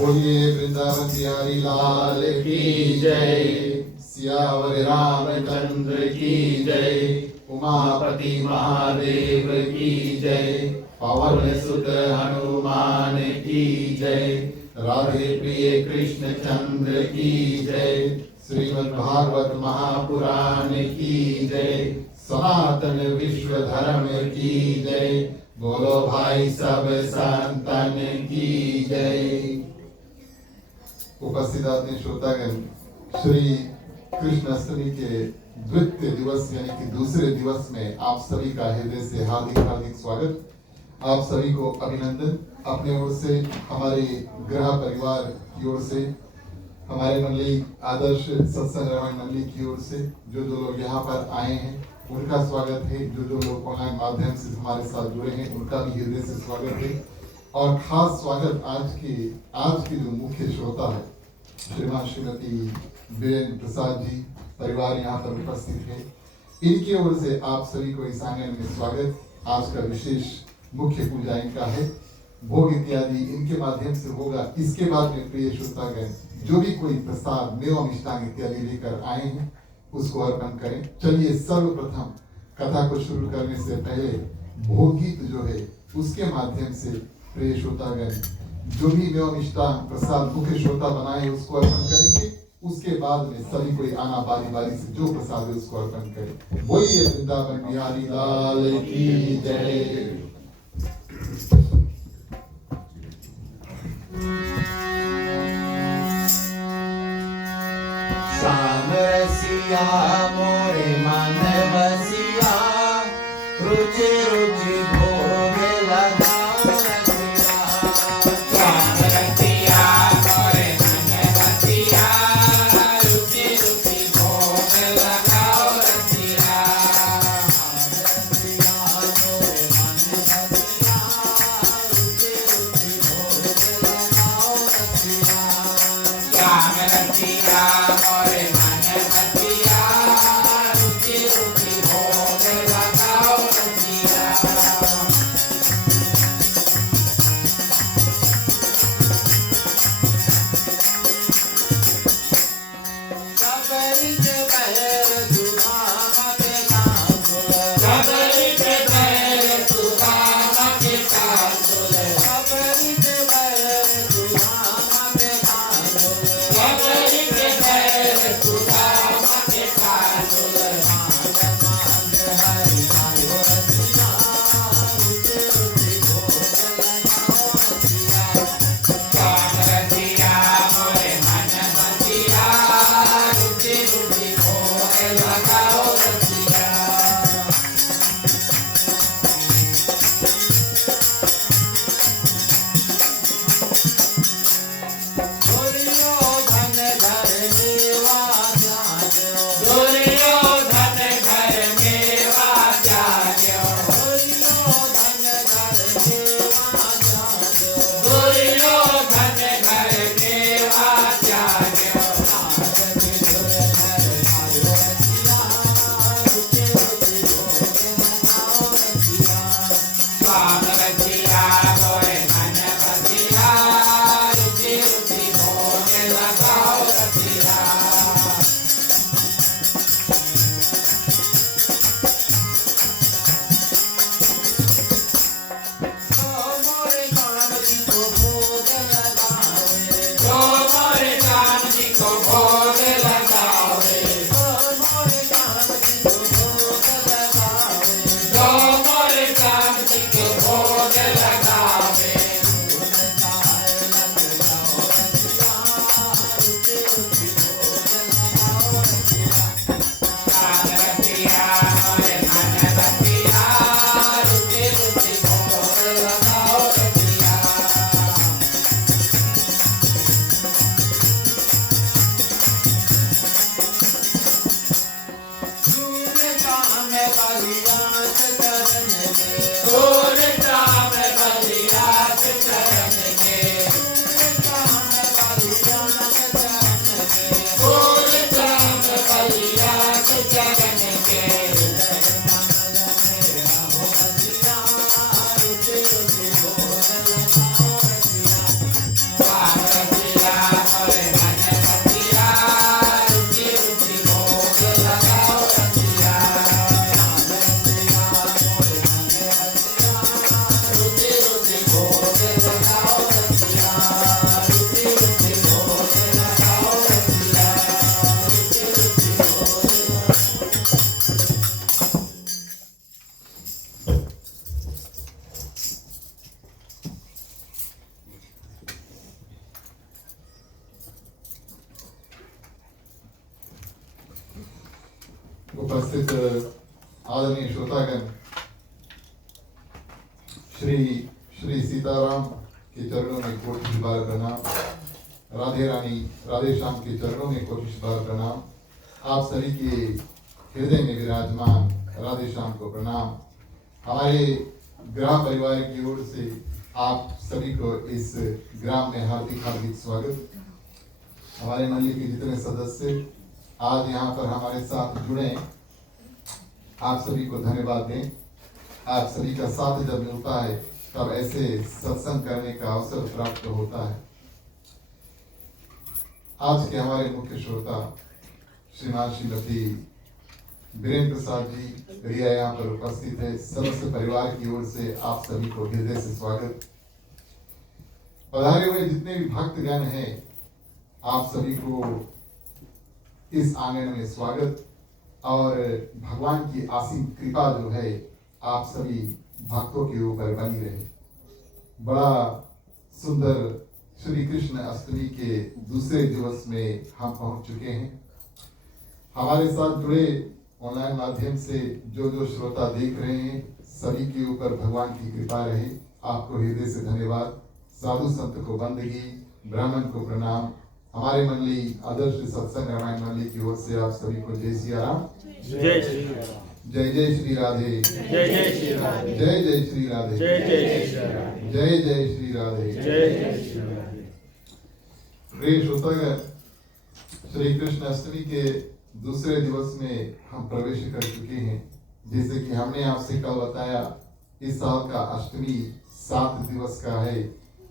बोलिए वृंदावन बिहारी लाल की जय, सियावर रामचंद्र की जय, उमापति महादेव की जय, पवन सुत हनुमान की जय, राधे प्रिय कृष्ण चंद्र की जय, श्रीमद् भागवत महापुराण की जय, सनातन विश्व धर्म की जय, बोलो भाई सब संतन की जय। उपस्थित आदरणीय श्रोतागण, श्री कृष्ण अष्टमी के द्वितीय दिवस यानी कि दूसरे दिवस में आप सभी का हृदय से हार्दिक हार्दिक स्वागत। आप सभी को अभिनंदन। अपने ओर से, हमारे ग्रह परिवार की ओर से, हमारे मंडली आदर्श सत्संग रामायण मंडली की ओर से जो लोग यहाँ पर आए हैं उनका स्वागत है। जो लोग ऑनलाइन माध्यम से हमारे साथ जुड़े हैं उनका भी हृदय से स्वागत है। और खास स्वागत आज के जो मुख्य श्रोता है श्रीमान श्रीमती वीरेंद्र प्रसाद जी परिवार यहाँ पर उपस्थित है, इनकी ओर से आप सभी को इस आंगन में स्वागत। आज का विशेष मुख्य पूजा इनका है, भोग इत्यादि इनके माध्यम से होगा। इसके बाद में प्रिय श्रोतागण जो भी कोई प्रसाद मेवा मिष्टांग इत्यादि लेकर आए हैं उसको अर्पण करें। चलिए सर्वप्रथम कथा को शुरू करने से पहले भोग गीत जो है उसके माध्यम से प्रिय श्रोतागण जो भी मेवा मिष्टांग प्रसाद मुख्य श्रोता बनाए उसको अर्पण करेंगे। उसके बाद में सभी कोई आना बारी बारी से जो प्रसाद है उसको अर्पण करें। बोलिए वृंदावन बिहारी लाल की जय। श्याम रसिया मोरे मन बसिया, रुचि रुचि भोग लगाओ रसिया। श्याम रसिया मोरे मन बसिया, रुचि रुचि भोग लगाओ रसिया। रसिया मोरे मन बसिया, रुचि रुचि भोग लगाओ रसिया। श्याम रसिया मोरे मन बसिया, रुचि रुचि भोग लगाओ रसिया। सबरी के पैर सुधामा के कांसुर, सबरी के पैर सुधामा के कांसुर, सबरी के पैर सुधामा के कांसुर, सबरी के पैर सुधामा के कांसुर। मान हरि गायो रसिया, रुचि रुचि भोग लगाओ रसिया। श्याम रसिया मोरे मन बसिया, रुचि रुचि बलिराज चरण में सूर्य शाम बलिराज चरण में सूर्य शाम बलिराज चरण में रसिया मोरे मन रसिया रुचि रुचि भोग लगाओ रसिया रुचि रुचि भोग लगाओ रसिया रुचि रुचि भोग लगाओ रसिया रुचि रुचि भोग उपस्थित आदरणीय श्रोतागण, श्री श्री सीताराम के चरणों में कोटि बार प्रणाम, राधे रानी राधे श्याम के चरणों में कोटि बार प्रणाम। आप सभी के हृदय में विराजमान राधे श्याम को प्रणाम। हमारे ग्राम परिवार की ओर से आप सभी को इस ग्राम में हार्दिक हार्दिक स्वागत। हमारे मंडली के जितने सदस्य आज यहाँ पर हमारे साथ जुड़े, आप सभी को धन्यवाद दें। आप सभी का साथ जब मिलता है तब ऐसे सत्संग करने का अवसर प्राप्त होता है। आज के हमारे मुख्य श्रोता श्रीमान श्रीमती वीरेंद्र प्रसाद जी रिया यहाँ पर उपस्थित है। समस्त परिवार की ओर से आप सभी को हृदय से स्वागत। पधारे हुए जितने भी भक्तगण हैं, आप सभी को इस आंगन में स्वागत और भगवान की असीम कृपा जो है आप सभी भक्तों के ऊपर बनी रहे। बड़ा सुंदर श्री कृष्ण अष्टमी के दूसरे दिवस में हम पहुंच चुके हैं। हमारे साथ जुड़े ऑनलाइन माध्यम से जो जो श्रोता देख रहे हैं, सभी के ऊपर भगवान की कृपा रहे। आपको हृदय से धन्यवाद। साधु संत को बंदगी, ब्राह्मण को प्रणाम। हमारे मंडली आदर्श सत्संग रामायण मंडली की ओर से आप सभी को जय सिया राम, जय श्री राम, जय जय श्री राधे, जय जय श्री राधे, जय जय श्री राधे, जय जय श्री राधे, जय जय श्री राधे, जय जय श्री राधे। प्रिय श्रोतागण, श्री कृष्ण अष्टमी के दूसरे दिवस में हम प्रवेश कर चुके हैं। जैसे कि हमने आपसे कल बताया, इस साल का अष्टमी 7 दिवस का है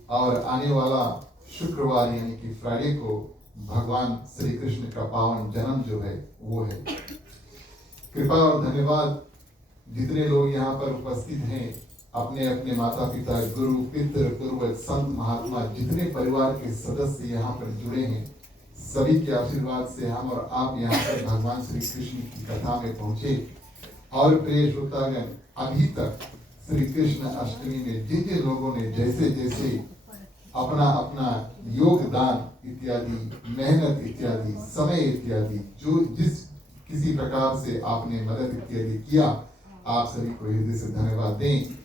और आने वाला शुक्रवार यानी कि फ्राइडे को भगवान श्री कृष्ण का पावन जन्म जो है वो है। कृपा और धन्यवाद जितने लोग यहाँ पर उपस्थित हैं, अपने अपने माता पिता, गुरु, पितृ, पूर्वज, संत, महात्मा, जितने परिवार के सदस्य यहाँ पर जुड़े हैं, सभी के आशीर्वाद से हम और आप यहाँ पर भगवान श्री कृष्ण की कथा में पहुंचे। और प्रिय श्रोतागण, अभी तक श्री कृष्ण अष्टमी में जिन जिन लोगों ने जैसे जैसे अपना अपना योगदान इत्यादि, मेहनत इत्यादि, समय इत्यादि, जो जिस किसी प्रकार से आपने मदद इत्यादि किया, आप सभी को हृदय से धन्यवाद दें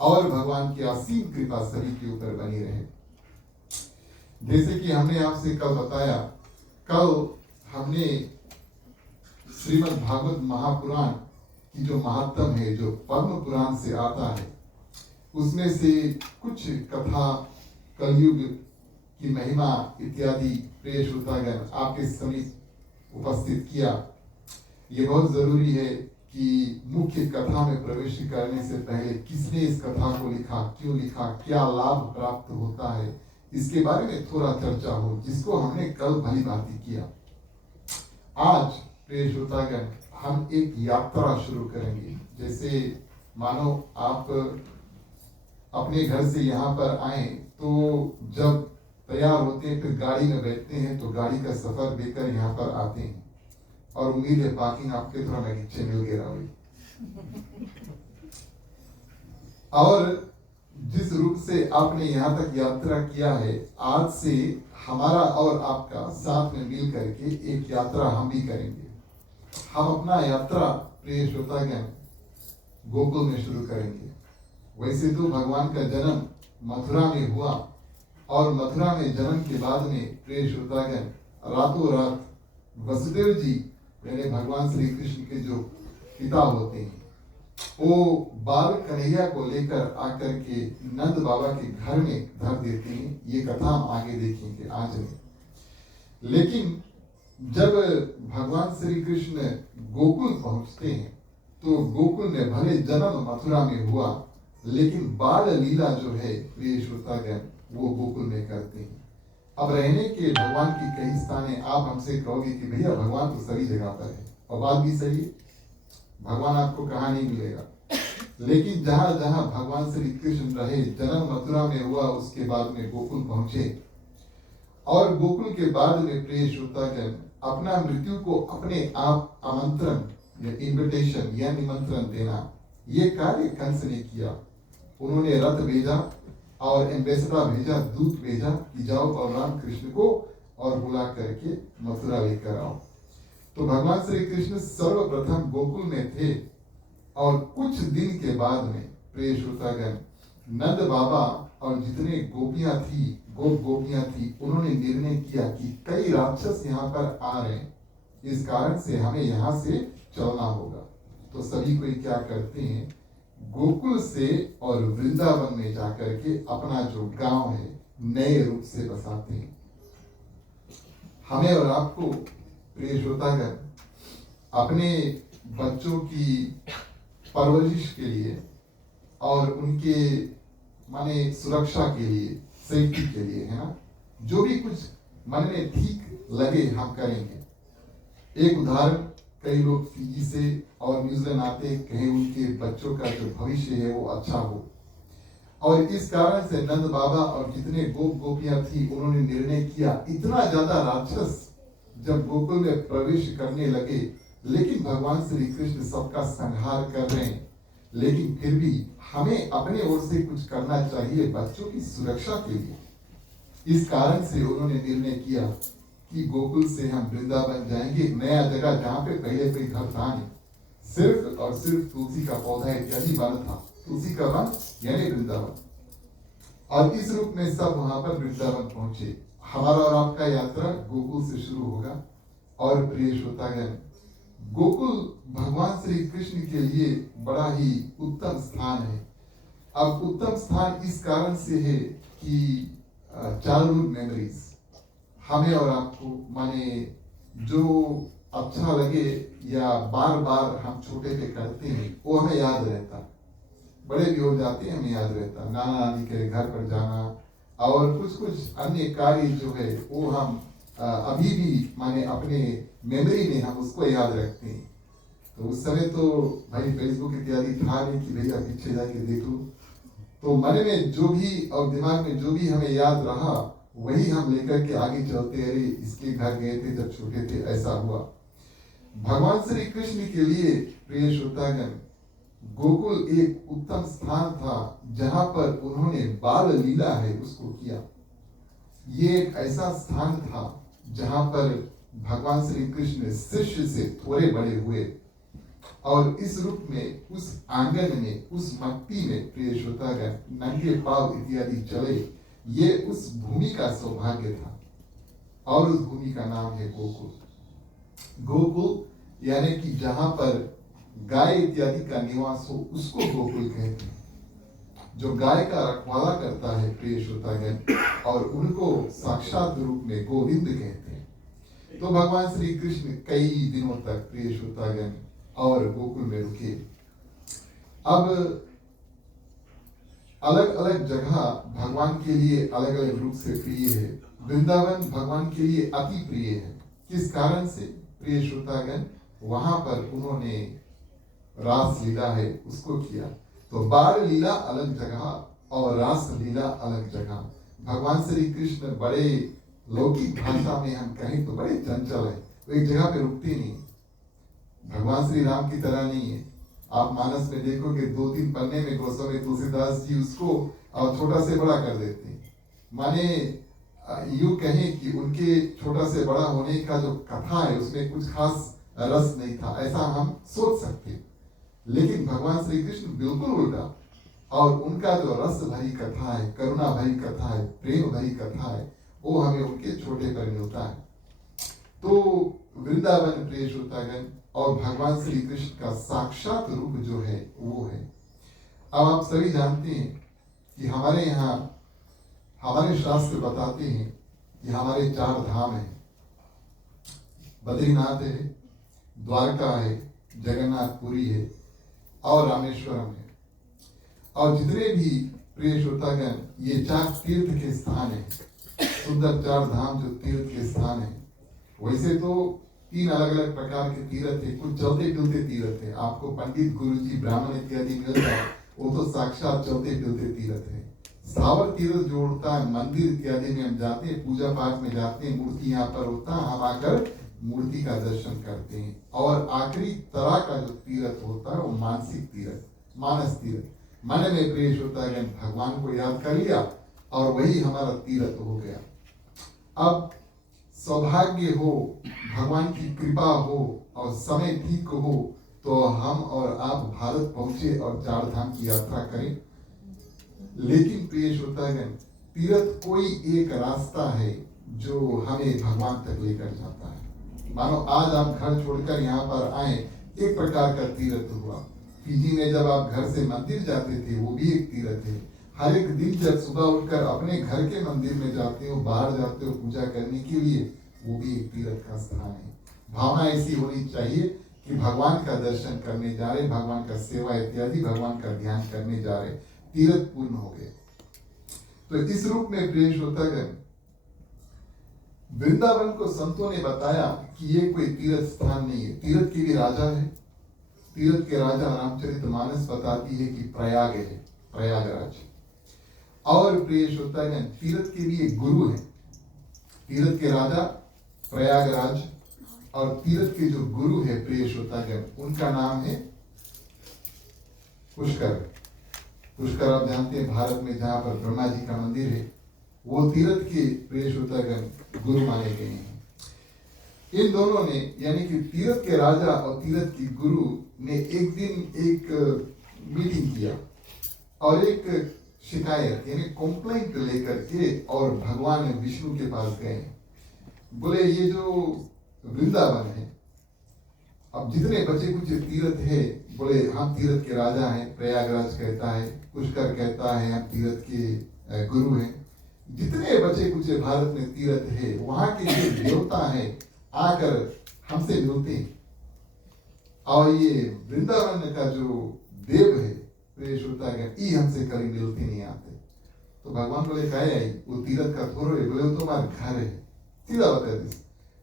और भगवान की असीम कृपा सभी के ऊपर बनी रहे। जैसे कि हमने आपसे कल बताया, कल हमने श्रीमद् भागवत महापुराण की जो महात्म है, जो पद्म पुराण से आता है, उसमें से कुछ कथा, कलयुग की महिमा इत्यादि प्रिय श्रोतागण आपके समीप उपस्थित किया। ये बहुत जरूरी है कि मुख्य कथा में प्रवेश करने से पहले किसने इस कथा को लिखा, क्यों लिखा, क्या लाभ प्राप्त होता है, इसके बारे में थोड़ा चर्चा हो, जिसको हमने कल भली भांति किया। आज प्रिय श्रोतागण हम एक यात्रा शुरू करेंगे। जैसे मानो आप अपने घर से यहाँ पर आए तो जब तैयार होते हैं, फिर गाड़ी में बैठते हैं, तो गाड़ी का सफर देकर यहाँ पर आते हैं और उम्मीद है पार्किंग आपके थोड़ा नगीचे मिल गया हुई। और जिस रूप से आपने यहाँ तक यात्रा किया है, आज से हमारा और आपका साथ में मिल करके एक यात्रा हम भी करेंगे। हम अपना यात्रा प्रिय श्रोतागण गोकुल में शुरू करेंगे। वैसे तो भगवान का जन्म मथुरा में हुआ और मथुरा में जन्म के बाद में प्रिय श्रोतागण रातों रात वसुदेव जी यानी भगवान श्री कृष्ण के जो पिता होते हैं, वो बाल कन्हैया को लेकर आकर के नंद बाबा के घर में धर देते हैं। ये कथा हम आगे देखेंगे आज में। लेकिन जब भगवान श्री कृष्ण गोकुल पहुंचते हैं तो गोकुल में भले जन्म मथुरा में हुआ, लेकिन बाल लीला जो है प्रिय श्रोतागण वो गोकुल में करते हैं। अब रहने के भगवान की कई स्थान है। आप हमसे कहोगे कि भैया भगवान तो सभी जगह पर है, और बात भी सही है, भगवान आपको कहाँ नहीं मिलेगा। लेकिन जहां जहां भगवान श्री कृष्ण रहे, जन्म मथुरा में हुआ, उसके बाद में गोकुल पहुंचे, और गोकुल के बाद में प्रिय श्रोतागण अपना मृत्यु को अपने आप आमंत्रण या इन्विटेशन या निमंत्रण देना, ये कार्य कंस ने किया। उन्होंने रथ भेजा और एम्बेसडर भेजा, दूत भेजा कि जाओ बलराम कृष्ण को और बुला करके मथुरा लेकर आओ। तो भगवान श्री कृष्ण सर्वप्रथम गोकुल में थे, और कुछ दिन के बाद में प्रिय श्रोतागण नंद बाबा और जितने गोपियां थी, उन्होंने निर्णय किया कि कई राक्षस यहाँ पर आ रहे हैं, इस कारण से हमें यहाँ से चलना होगा। तो सभी कोई क्या करते हैं, गोकुल से और वृंदावन में जाकर के अपना जो गांव है नए रूप से बसाते हैं। हमें और आपको प्रिय श्रोतागण अपने बच्चों की परवरिश के लिए और उनके माने सुरक्षा के लिए, सेफ्टी के लिए, है ना, जो भी कुछ मन में ठीक लगे हम करेंगे। एक उदाहरण, कई लोग फिजी से और न्यूजीलैंड आते, कहीं उनके बच्चों का जो भविष्य है वो अच्छा हो, और इस कारण से नंद बाबा और जितने गोपियां थी, उन्होंने निर्णय किया। इतना ज्यादा राक्षस जब गोकुल में प्रवेश करने लगे, लेकिन भगवान श्री कृष्ण सबका संहार कर रहे हैं, लेकिन फिर भी हमें अपने ओर से कुछ करना चाहिए बच्चों की सुरक्षा के लिए। इस कारण से उन्होंने निर्णय किया कि गोकुल से हम वृंदावन जाएंगे, नया जगह जहाँ पे पहले कोई घर था नहीं, सिर्फ और सिर्फ तुलसी का पौधा इत्यादि वन था, तुलसी का वन यानी वृंदावन। और इस रूप में सब वहां पर वृंदावन पहुंचे। हमारा और आपका यात्रा गोकुल से शुरू होगा। और प्रिय श्रोतागण, गोकुल भगवान श्री कृष्ण के लिए बड़ा ही उत्तम स्थान है। अब उत्तम स्थान इस कारण से है कि चाइल्डहुड मेमोरीज हमें और आपको, माने जो अच्छा लगे या बार बार हम छोटे पे करते हैं वो हमें याद रहता। बड़े भी हो जाते हैं, हमें याद रहता, नाना नानी के घर पर जाना, और कुछ कुछ अन्य कार्य जो है वो हम अभी भी माने अपने मेमोरी में हम उसको याद रखते हैं। तो उस समय तो भाई फेसबुक इत्यादि था नहीं कि भैया पीछे जाके देखो, तो मन में जो भी और दिमाग में जो भी हमें याद रहा वही हम लेकर के आगे चलते। अरे इसके घर गए थे जब छोटे थे, ऐसा हुआ। भगवान श्री कृष्ण के लिए प्रिय श्रोतागण गोकुल एक उत्तम स्थान था, जहां पर उन्होंने बाल लीला है उसको किया। ये एक ऐसा स्थान था जहां पर भगवान श्री कृष्ण शिष्य से थोड़े बड़े हुए, और इस रूप में उस आंगन में, उस मट्टी में प्रिय श्रोतागण नंगे पांव इत्यादि चले। ये उस भूमि का सौभाग्य था, और उस भूमि का नाम है गोकुल। गोकुल यानी कि जहां पर गाय इत्यादि का निवास हो उसको गोकुल कहते हैं। जो गाय का रखवाला करता है प्रिय श्रोतागण, और उनको साक्षात रूप में गोविंद कहते हैं। तो भगवान श्री कृष्ण कई दिनों तक प्रिय श्रोतागण और गोकुल में रुके। अब अलग अलग जगह भगवान के लिए अलग अलग रूप से प्रिय है। वृंदावन भगवान के लिए अति प्रिय है। किस कारण से प्रिय श्रोतागण, वहां पर उन्होंने रास लीला है उसको किया। तो बाल लीला अलग जगह और रास लीला अलग जगह। भगवान श्री कृष्ण बड़े लौकिक भाषा में हम कहें तो बड़े चंचल है, वो एक जगह पे रुकते नहीं। भगवान श्री राम की तरह नहीं है। आप मानस में देखोगे 2-3 पन्ने में गोस्वामी तुलसीदास जी उसको और छोटा से बड़ा कर देते हैं। माने यूं कहें कि उनके छोटा से बड़ा होने का जो कथा है उसमें कुछ खास रस नहीं था, ऐसा हम सोच सकते हैं। लेकिन भगवान श्री कृष्ण बिल्कुल उल्टा, और उनका जो रस भरी कथा है, करुणा भरी कथा है, प्रेम भरी कथा है, वो हमें उनके छोटे पर मिलता है। तो वृंदावन प्रिय श्रोतागण और भगवान श्री कृष्ण का साक्षात रूप जो है वो है। अब आप सभी जानते हैं कि हमारे यहाँ हमारे शास्त्र बताते हैं कि हमारे 4 धाम हैं, बद्रीनाथ है, द्वारका है, जगन्नाथपुरी है और रामेश्वरम है। और जितने भी प्रिय श्रोतागण ये 4 तीर्थ के स्थान है, सुंदर 4 धाम जो तीर्थ के स्थान है। वैसे तो 3 अलग अलग प्रकार के तीर्थ है, कुछ चलते फिरते तीर्थ है। आपको पंडित गुरुजी ब्राह्मण इत्यादि मिल जाए वो तो साक्षात चलते फिरते तीर्थ है। स्थावर तीर्थ जो होता है मंदिर इत्यादि में हम जाते हैं, पूजा पाठ में जाते हैं, मूर्ति यहाँ पर होता है, हम आकर मूर्ति का दर्शन करते हैं। और आखिरी तरह का जो तीर्थ होता है वो मानसिक तीर्थ, मानस तीर्थ। मन में प्रेष होता है, भगवान को याद कर लिया और वही हमारा तीर्थ हो गया। अब सौभाग्य हो, भगवान की कृपा हो और समय ठीक हो तो हम और आप भारत पहुंचे और 4 धाम की यात्रा करें। लेकिन प्रिय श्रोतागण, तीर्थ कोई एक रास्ता है जो हमें भगवान तक लेकर जाता है। मानो आज आप घर छोड़कर यहाँ पर आए, एक प्रकार का तीर्थ हुआ। फीजी में जब आप घर से मंदिर जाते थे वो भी एक तीर्थ है। हर एक दिन जब सुबह उठकर अपने घर के मंदिर में जाते हो, बाहर जाते हो पूजा करने के लिए, वो भी एक तीर्थ का स्थान है। भावना ऐसी होनी चाहिए कि भगवान का दर्शन करने जा रहे, भगवान का सेवा इत्यादि, भगवान का ध्यान करने जा रहे, तीर्थ पूर्ण हो गए। तो इस रूप में प्रिय श्रोतागण, वृंदावन को संतों ने बताया कि ये कोई तीर्थ स्थान नहीं है, तीर्थ के भी राजा है। तीर्थ के राजा रामचरितमानस बताती है कि प्रयाग है, प्रयागराज। और प्रिय श्रोतागण, तीर्थ के भी एक गुरु है। तीर्थ के राजा प्रयागराज और तीर्थ के जो गुरु है प्रिय श्रोतागण, उनका नाम है पुष्कर। पुष्कर आप जानते हैं भारत में जहां पर ब्रह्मा जी का मंदिर है, वो तीर्थ के प्रिय श्रोतागण गुरु माने गए हैं। इन दोनों ने यानी कि तीर्थ के राजा और तीर्थ की गुरु ने एक दिन एक मीटिंग किया और एक शिकायत यानी कंप्लेंट लेकर के और भगवान विष्णु के पास गए। बोले ये जो वृंदावन है, अब जितने बचे कुछ तीर्थ है, बोले हम तीर्थ के राजा हैं, प्रयागराज कहता है, पुष्कर कहता है हम तीर्थ के गुरु हैं। जितने बचे कुछ भारत में तीर्थ है, वहां के जो देवता है आकर हमसे मिलते हैं और ये वृंदावन का जो देव है प्रेष होता है कि हमसे कभी मिलते नहीं आते। तो भगवान बोले क्या है वो तीर्थ का थोड़ो है? बोले वो तुम्हारा घर है। सीधा बता दी,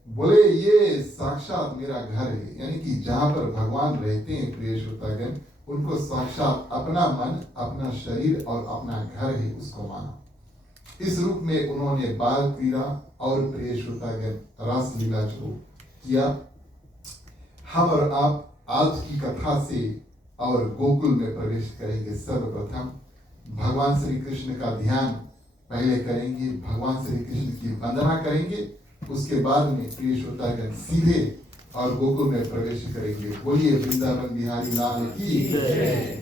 बोले ये साक्षात मेरा घर है, यानी कि जहां पर भगवान रहते हैं प्रिय श्रोतागण, उनको साक्षात अपना मन, अपना शरीर और अपना घर है, उसको माना। इस रूप में उन्होंने बाल क्रीड़ा और प्रिय श्रोतागण रास लीला जो किया। हम और आप आज की कथा से और गोकुल में प्रवेश करेंगे। सर्वप्रथम भगवान श्री कृष्ण का ध्यान पहले करेंगे, भगवान श्री कृष्ण की वंदना करेंगे, उसके बाद में प्रिय श्रोतागण सीधे और गोकुल में प्रवेश करेंगे। बोलिए वृंदावन बिहारी लाल की जय।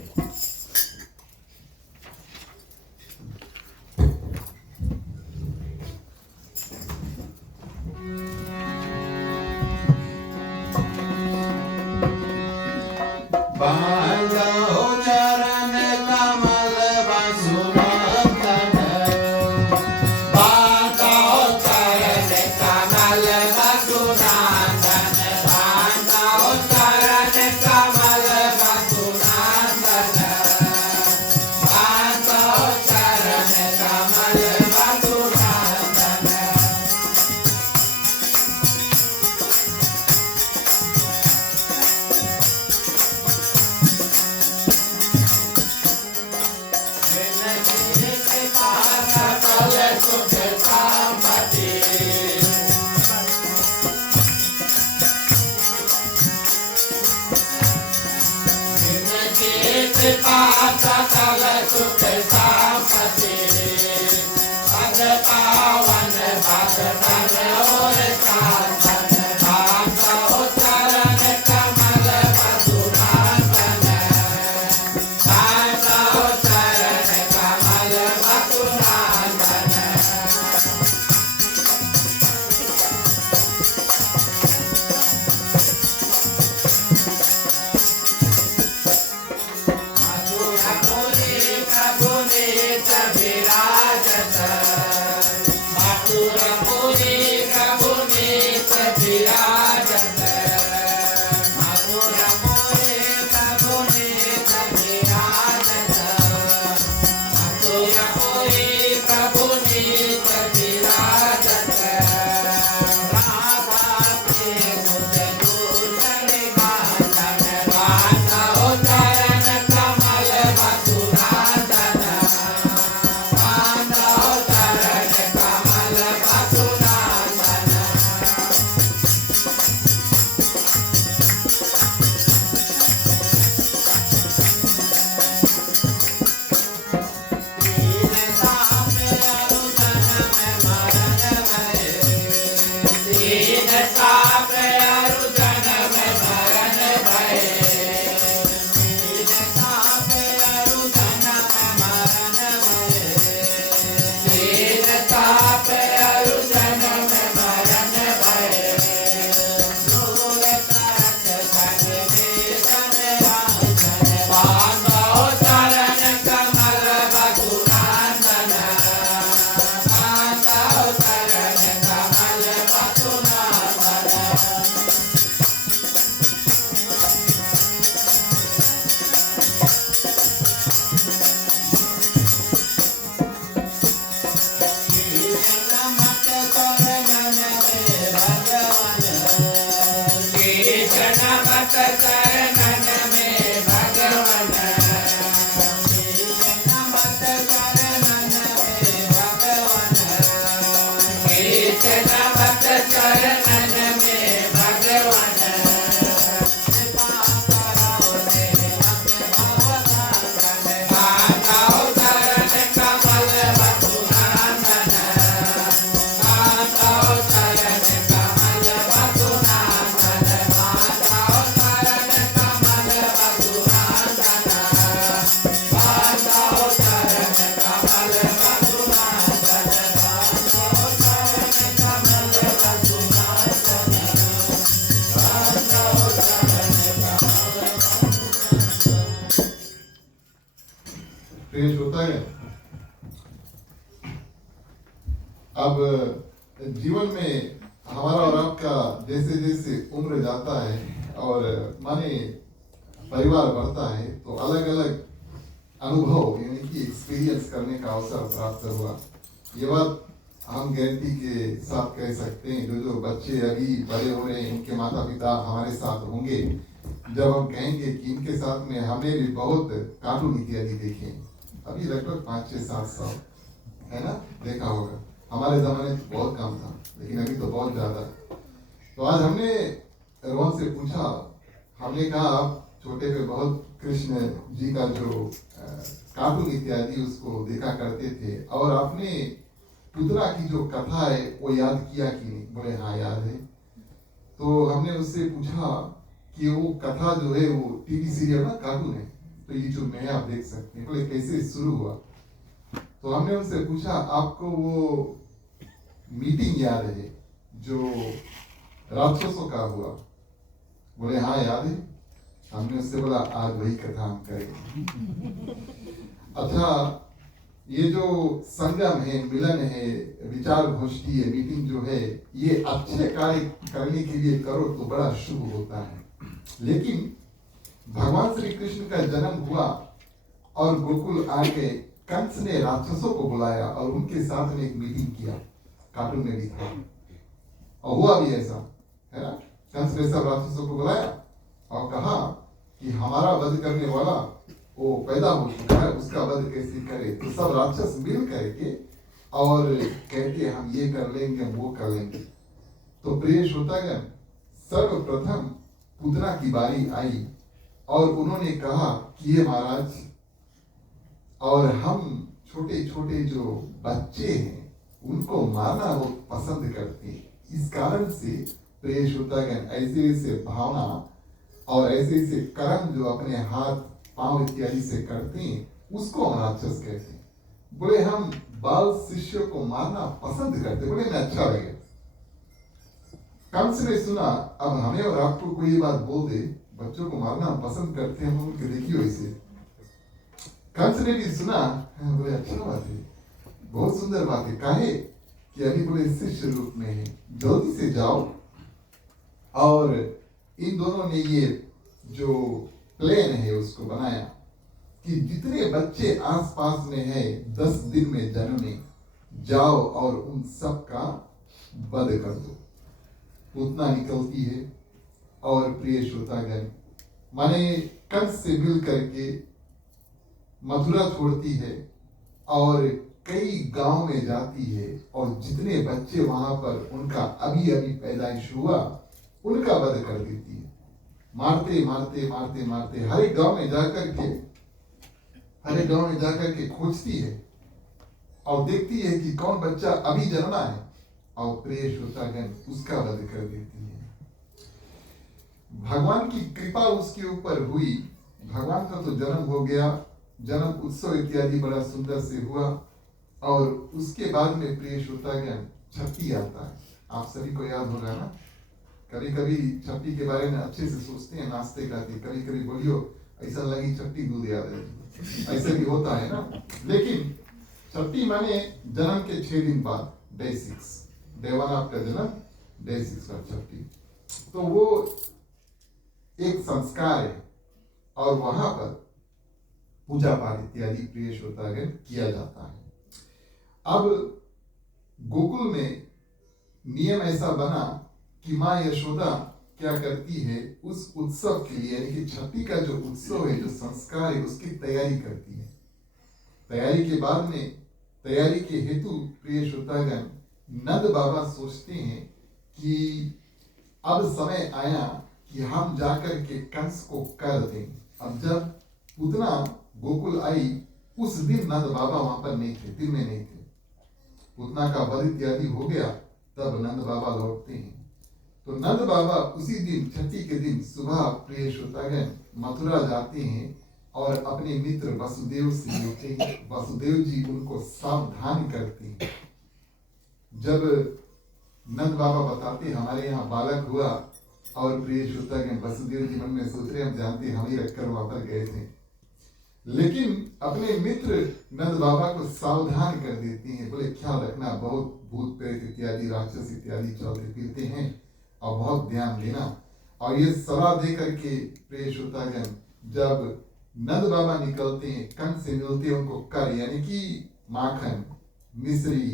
कृष्ण मत शरणन में भगवन कृष्ण मत शरणन में भगवन माताओ शरण कमल वसुनानन माताओ शरण कमल वसुनानन माताओ शरण कमल वसुनानन माताओ शरण कमल वसुनानन माताओ शरण कमल पेश होता है। अब जीवन में हमारा और आपका जैसे जैसे उम्र जाता है और माने परिवार बढ़ता है तो अलग अलग अनुभव यानी कि एक्सपीरियंस करने का अवसर प्राप्त हुआ। ये बात हम गारंटी के साथ कह सकते हैं। जो बच्चे अभी बड़े हो रहे हैं इनके माता पिता हमारे साथ होंगे जब हम कहेंगे कि इनके साथ में हमने भी बहुत कार्टून इत्यादि देखे हैं। अभी लगभग 5-6-7 साल है ना, देखा होगा। हमारे जमाने में बहुत कम था लेकिन अभी तो बहुत ज्यादा। तो आज हमने रोहन से पूछा, हमने कहा आप छोटे पे बहुत कृष्ण जी का जो कार्टून इत्यादि उसको देखा करते थे और आपने पुतला की जो कथा है वो याद किया कि नहीं? बोले हाँ याद है। तो हमने उससे पूछा कि वो कथा जो है वो टीवी सीरियल ना कार्टून है तो यूट्यूब में आप देख सकते हैं। बोले कैसे शुरू हुआ? तो हमने उनसे पूछा आपको वो मीटिंग याद है जो राक्षसों का हुआ? बोले हाँ याद है। हमने उससे बोला आज वही कथा हम करेंगे। अच्छा, ये जो संगम है, मिलन है, विचार गोष्ठी है, मीटिंग जो है, ये अच्छे कार्य करने के लिए करो तो बड़ा शुभ होता है। लेकिन भगवान श्री कृष्ण का जन्म हुआ और गोकुल आके कंस ने राक्षसों को बुलाया और उनके साथ में एक मीटिंग किया। कार्टून में भी था और हुआ भी ऐसा है ना। कंस ने सब राक्षसों को बुलाया और कहा कि हमारा वध करने वाला वो पैदा हो चुका है, उसका वध कैसे करे। तो सब राक्षस मिल करके और कहते हम ये कर लेंगे, वो कर लेंगे। तो प्रिय श्रोतागण, सर्वप्रथम पूतना की बारी आई और उन्होंने कहा कि ये महाराज और हम छोटे छोटे जो बच्चे हैं उनको मारना वो पसंद करते हैं। इस कारण से प्रिय श्रोतागण ऐसे ऐसे भावना और ऐसे ऐसे कर्म जो अपने हाथ पांव इत्यादि से करते हैं उसको हम राक्षस कहते हैं। बोले हम बाल शिष्यों को मारना पसंद करते। बोले मैं अच्छा लगे। कंस ने सुना अब हमें और आपको कोई ये बात बोल दे बच्चों को मारना पसंद करते हैं, हम उनके देखियो इसे। कंस ने भी सुना, बोले अच्छा बात है, बहुत सुंदर बात है। काहे कि अभी बोले शिष्य रूप में है, जल्दी से जाओ। और इन दोनों ने ये जो प्लान है उसको बनाया कि जितने बच्चे आसपास में है 10 दिन में जन्मे, जाओ और उन सब का वध कर दो। पूतना निकलती है और प्रिय श्रोतागण माने कंस से मिल करके मथुरा छोड़ती है और कई गांव में जाती है और जितने बच्चे वहां पर उनका अभी अभी पैदाइश हुआ उनका वध कर देती है। मारते मारते मारते मारते हर एक गांव में जाकर के खोजती है और देखती है कि कौन बच्चा अभी जन्मा है और प्रिय श्रोतागण उसका वध कर देती है। भगवान की कृपा उसके ऊपर हुई। भगवान का तो जन्म हो गया, जन्म उत्सव इत्यादि बड़ा सुंदर से हुआ और उसके बाद में प्रिय श्रोतागण छठी आता है। आप सभी को याद होगा ना, कभी कभी छठी के बारे में अच्छे से सोचते हैं, नाचते गाते, कभी कभी बोलियो ऐसा लगी छठी दूध याद है, ऐसे भी होता है ना। लेकिन छठी माने जन्म के 6 दिन बाद, डे 6, डे 1 आपका जन्म, डे 6 का छठी। तो वो एक संस्कार है और वहां पर पूजा पाठ इत्यादि प्रिय श्रोतागण किया जाता है। अब गोकुल में नियम ऐसा बना कि माँ यशोदा क्या करती है, उस उत्सव के लिए यानी कि छठी का जो उत्सव है, जो संस्कार है, उसकी तैयारी करती है। तैयारी के बाद में, तैयारी के हेतु प्रिय श्रोतागण, नंद बाबा सोचते हैं कि अब समय आया कि हम जाकर के कंस को कर दें। अब जब पूतना गोकुल आई, उस दिन नंद बाबा वहां पर नहीं थे, दिन में नहीं थे। पूतना का वध इत्यादि हो गया, तब नंद बाबा लौटते हैं। तो नंद बाबा उसी दिन, छठी के दिन सुबह प्रिय श्रोतागण मथुरा जाते हैं और अपने मित्र वसुदेव से मिलते हैं। वसुदेव जी उनको सावधान करते हैं। जब नंद बाबा बताते हमारे यहाँ बालक हुआ, और प्रिय श्रोतागण वसुदेव जी मन में सोच रहे हम जानते हम ही रखकर वहां पर गए थे, लेकिन अपने मित्र नंद बाबा को सावधान कर देती हैं। बोले ख्याल रखना, बहुत भूत प्रेत इत्यादि राक्षस इत्यादि चलते फिरते हैं और बहुत ध्यान देना। और ये सलाह दे करके प्रिय श्रोतागण जब नंद बाबा निकलते हैं, कंस से मिलते हैं, उनको कर यानी कि माखन, मिश्री,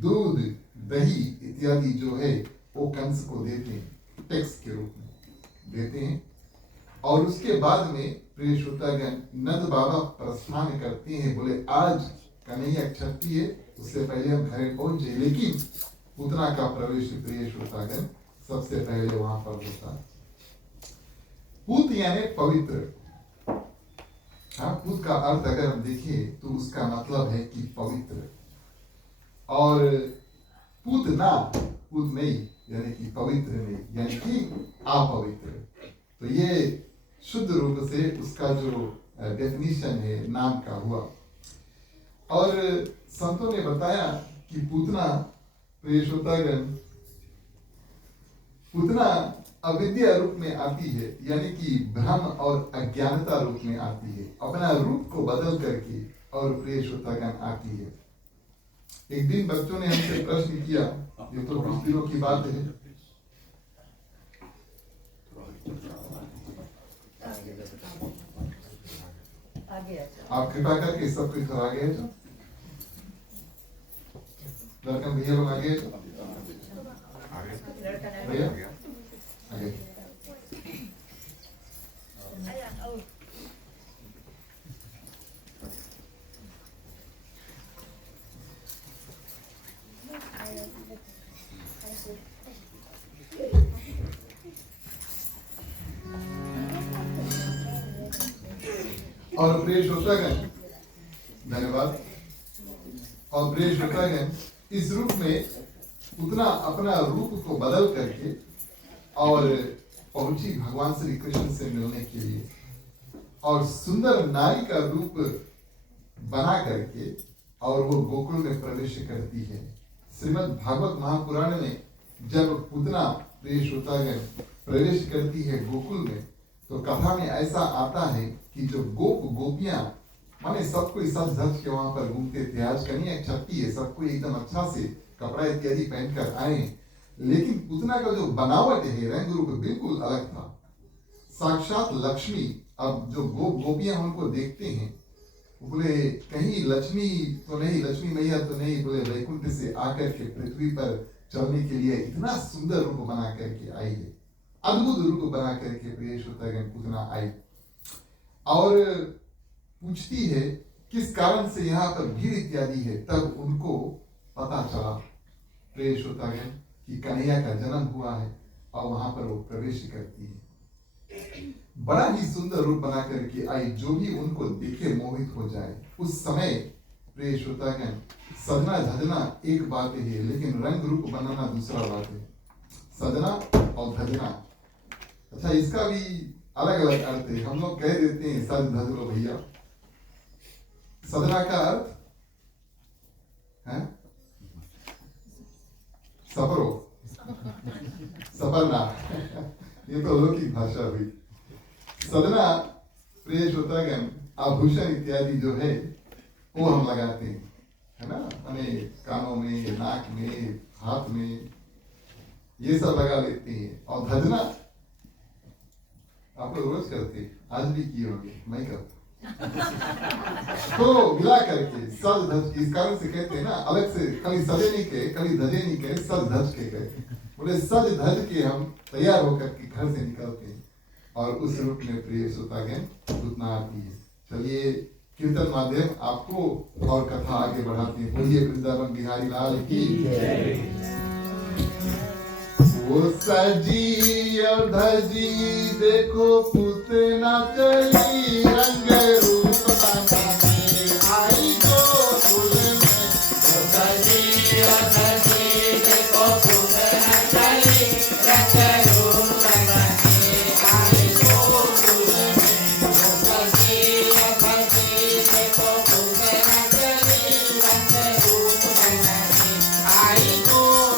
दूध, दही इत्यादि जो है वो कंस को देते हैं, टैक्स के रूप में देते हैं। और उसके बाद में प्रिय श्रोतागण नंद बाबा प्रस्थान करते हैं। बोले आज कन्हैया छठी है, उससे पहले हम घर पहुंचे, लेकिन पूतना का प्रवेश प्रिय श्रोतागण सबसे पहले वहां पर होता है। पूत यानी पवित्र। हाँ, पूत का अर्थ अगर हम देखें तो उसका मतलब है कि पवित्र। और पूतना, पूत नहीं यानी कि पवित्र नहीं, यानी कि अपवित्र। तो ये शुद्ध रूप से उसका जो डेफिनेशन है नाम का हुआ। और संतों ने बताया कि पूतना, प्रिय श्रोतागण, पूतना अविद्या रूप में आती है, यानी कि भ्रम और अज्ञानता रूप में आती है, अपना रूप को बदल करके और प्रिय श्रोतागण आती है। एक दिन बच्चों ने हमसे प्रश्न किया, ये तो कुछ दिनों की बात है, आप कृपा करके सब कुछ थोड़ा आगे जो लड़का भैया लोग आगे भैया आगे। और प्रिय श्रोतागण धन्यवाद। और प्रिय श्रोतागण इस रूप में उतना अपना रूप को बदल करके और पहुंची भगवान श्री कृष्ण से मिलने के लिए, और सुंदर नारी का रूप बना करके और वो गोकुल में प्रवेश करती है। श्रीमद् भागवत महापुराण में जब पूतना प्रिय श्रोतागण प्रवेश करती है गोकुल में, तो कथा में ऐसा आता है कि जो गोप गोपियां माने सबको सज धज के वहां पर घूमते थे। आज कन्हैया छठी है, सबको एकदम अच्छा से कपड़ा इत्यादि पहनकर आए, लेकिन पूतना का जो बनावट है, रंग रूप बिल्कुल अलग था, साक्षात लक्ष्मी। अब जो गोप गोपियां उनको देखते हैं, बोले कहीं लक्ष्मी तो नहीं, लक्ष्मी मैया तो नहीं, बोले वैकुंठ से आकर के पृथ्वी पर चलने के लिए इतना सुंदर रूप बना करके आई है, अद्भुत रूप बना करके प्रिय श्रोतागण पूतना आई। और पूछती है किस कारण से यहाँ पर भीड़ इत्यादि है। तब उनको पता चला प्रिय श्रोतागण कि कन्हैया का जन्म हुआ है, और वहां पर वो प्रवेश करती है। बड़ा ही सुंदर रूप बना करके आई, जो भी उनको देखे मोहित हो जाए। उस समय प्रिय श्रोतागण सजना धजना एक बात है, लेकिन रंग रूप बनाना दूसरा बात है। सजना और धजना, अच्छा इसका भी अलग अलग अर्थ है। हम लोग कह देते हैं सज धज लो भैया, सजना का अर्थ है सपरो, सपरना ये तो लौकिक भाषा हुई। सदना प्रिय श्रोतागण आभूषण इत्यादि जो है वो हम लगाते हैं, है ना, हमें कानों में, नाक में, हाथ में ये सब लगा लेते हैं। और धजना आप लोग रोज करते, आज भी किए होंगे, मैं करता तो मिला करके सज धज, इस कारण से कहते हैं ना, अलग से खाली सजे नहीं कहे, खाली धजे नहीं कहे, सज धज के कहे। बोले सज धज के हम तैयार होकर के घर से निकलते हैं और उस रूप में प्रिय श्रोतागण पूतना आती है। चलिए कीर्तन माध्यम आपको और कथा आगे बढ़ाते हैं। बोलिए वृंदावन बिहारी लाल की वो सजी और धजी देखो पूतना चली रंग रूप बनाने आई गोकुल में। वो सजी और धजी देखो पूतना चली रंग रूप बनाने आई गोकुल में। वो सजी और धजी देखो पूतना चली रंग रूप बनाने आई गोकुल में।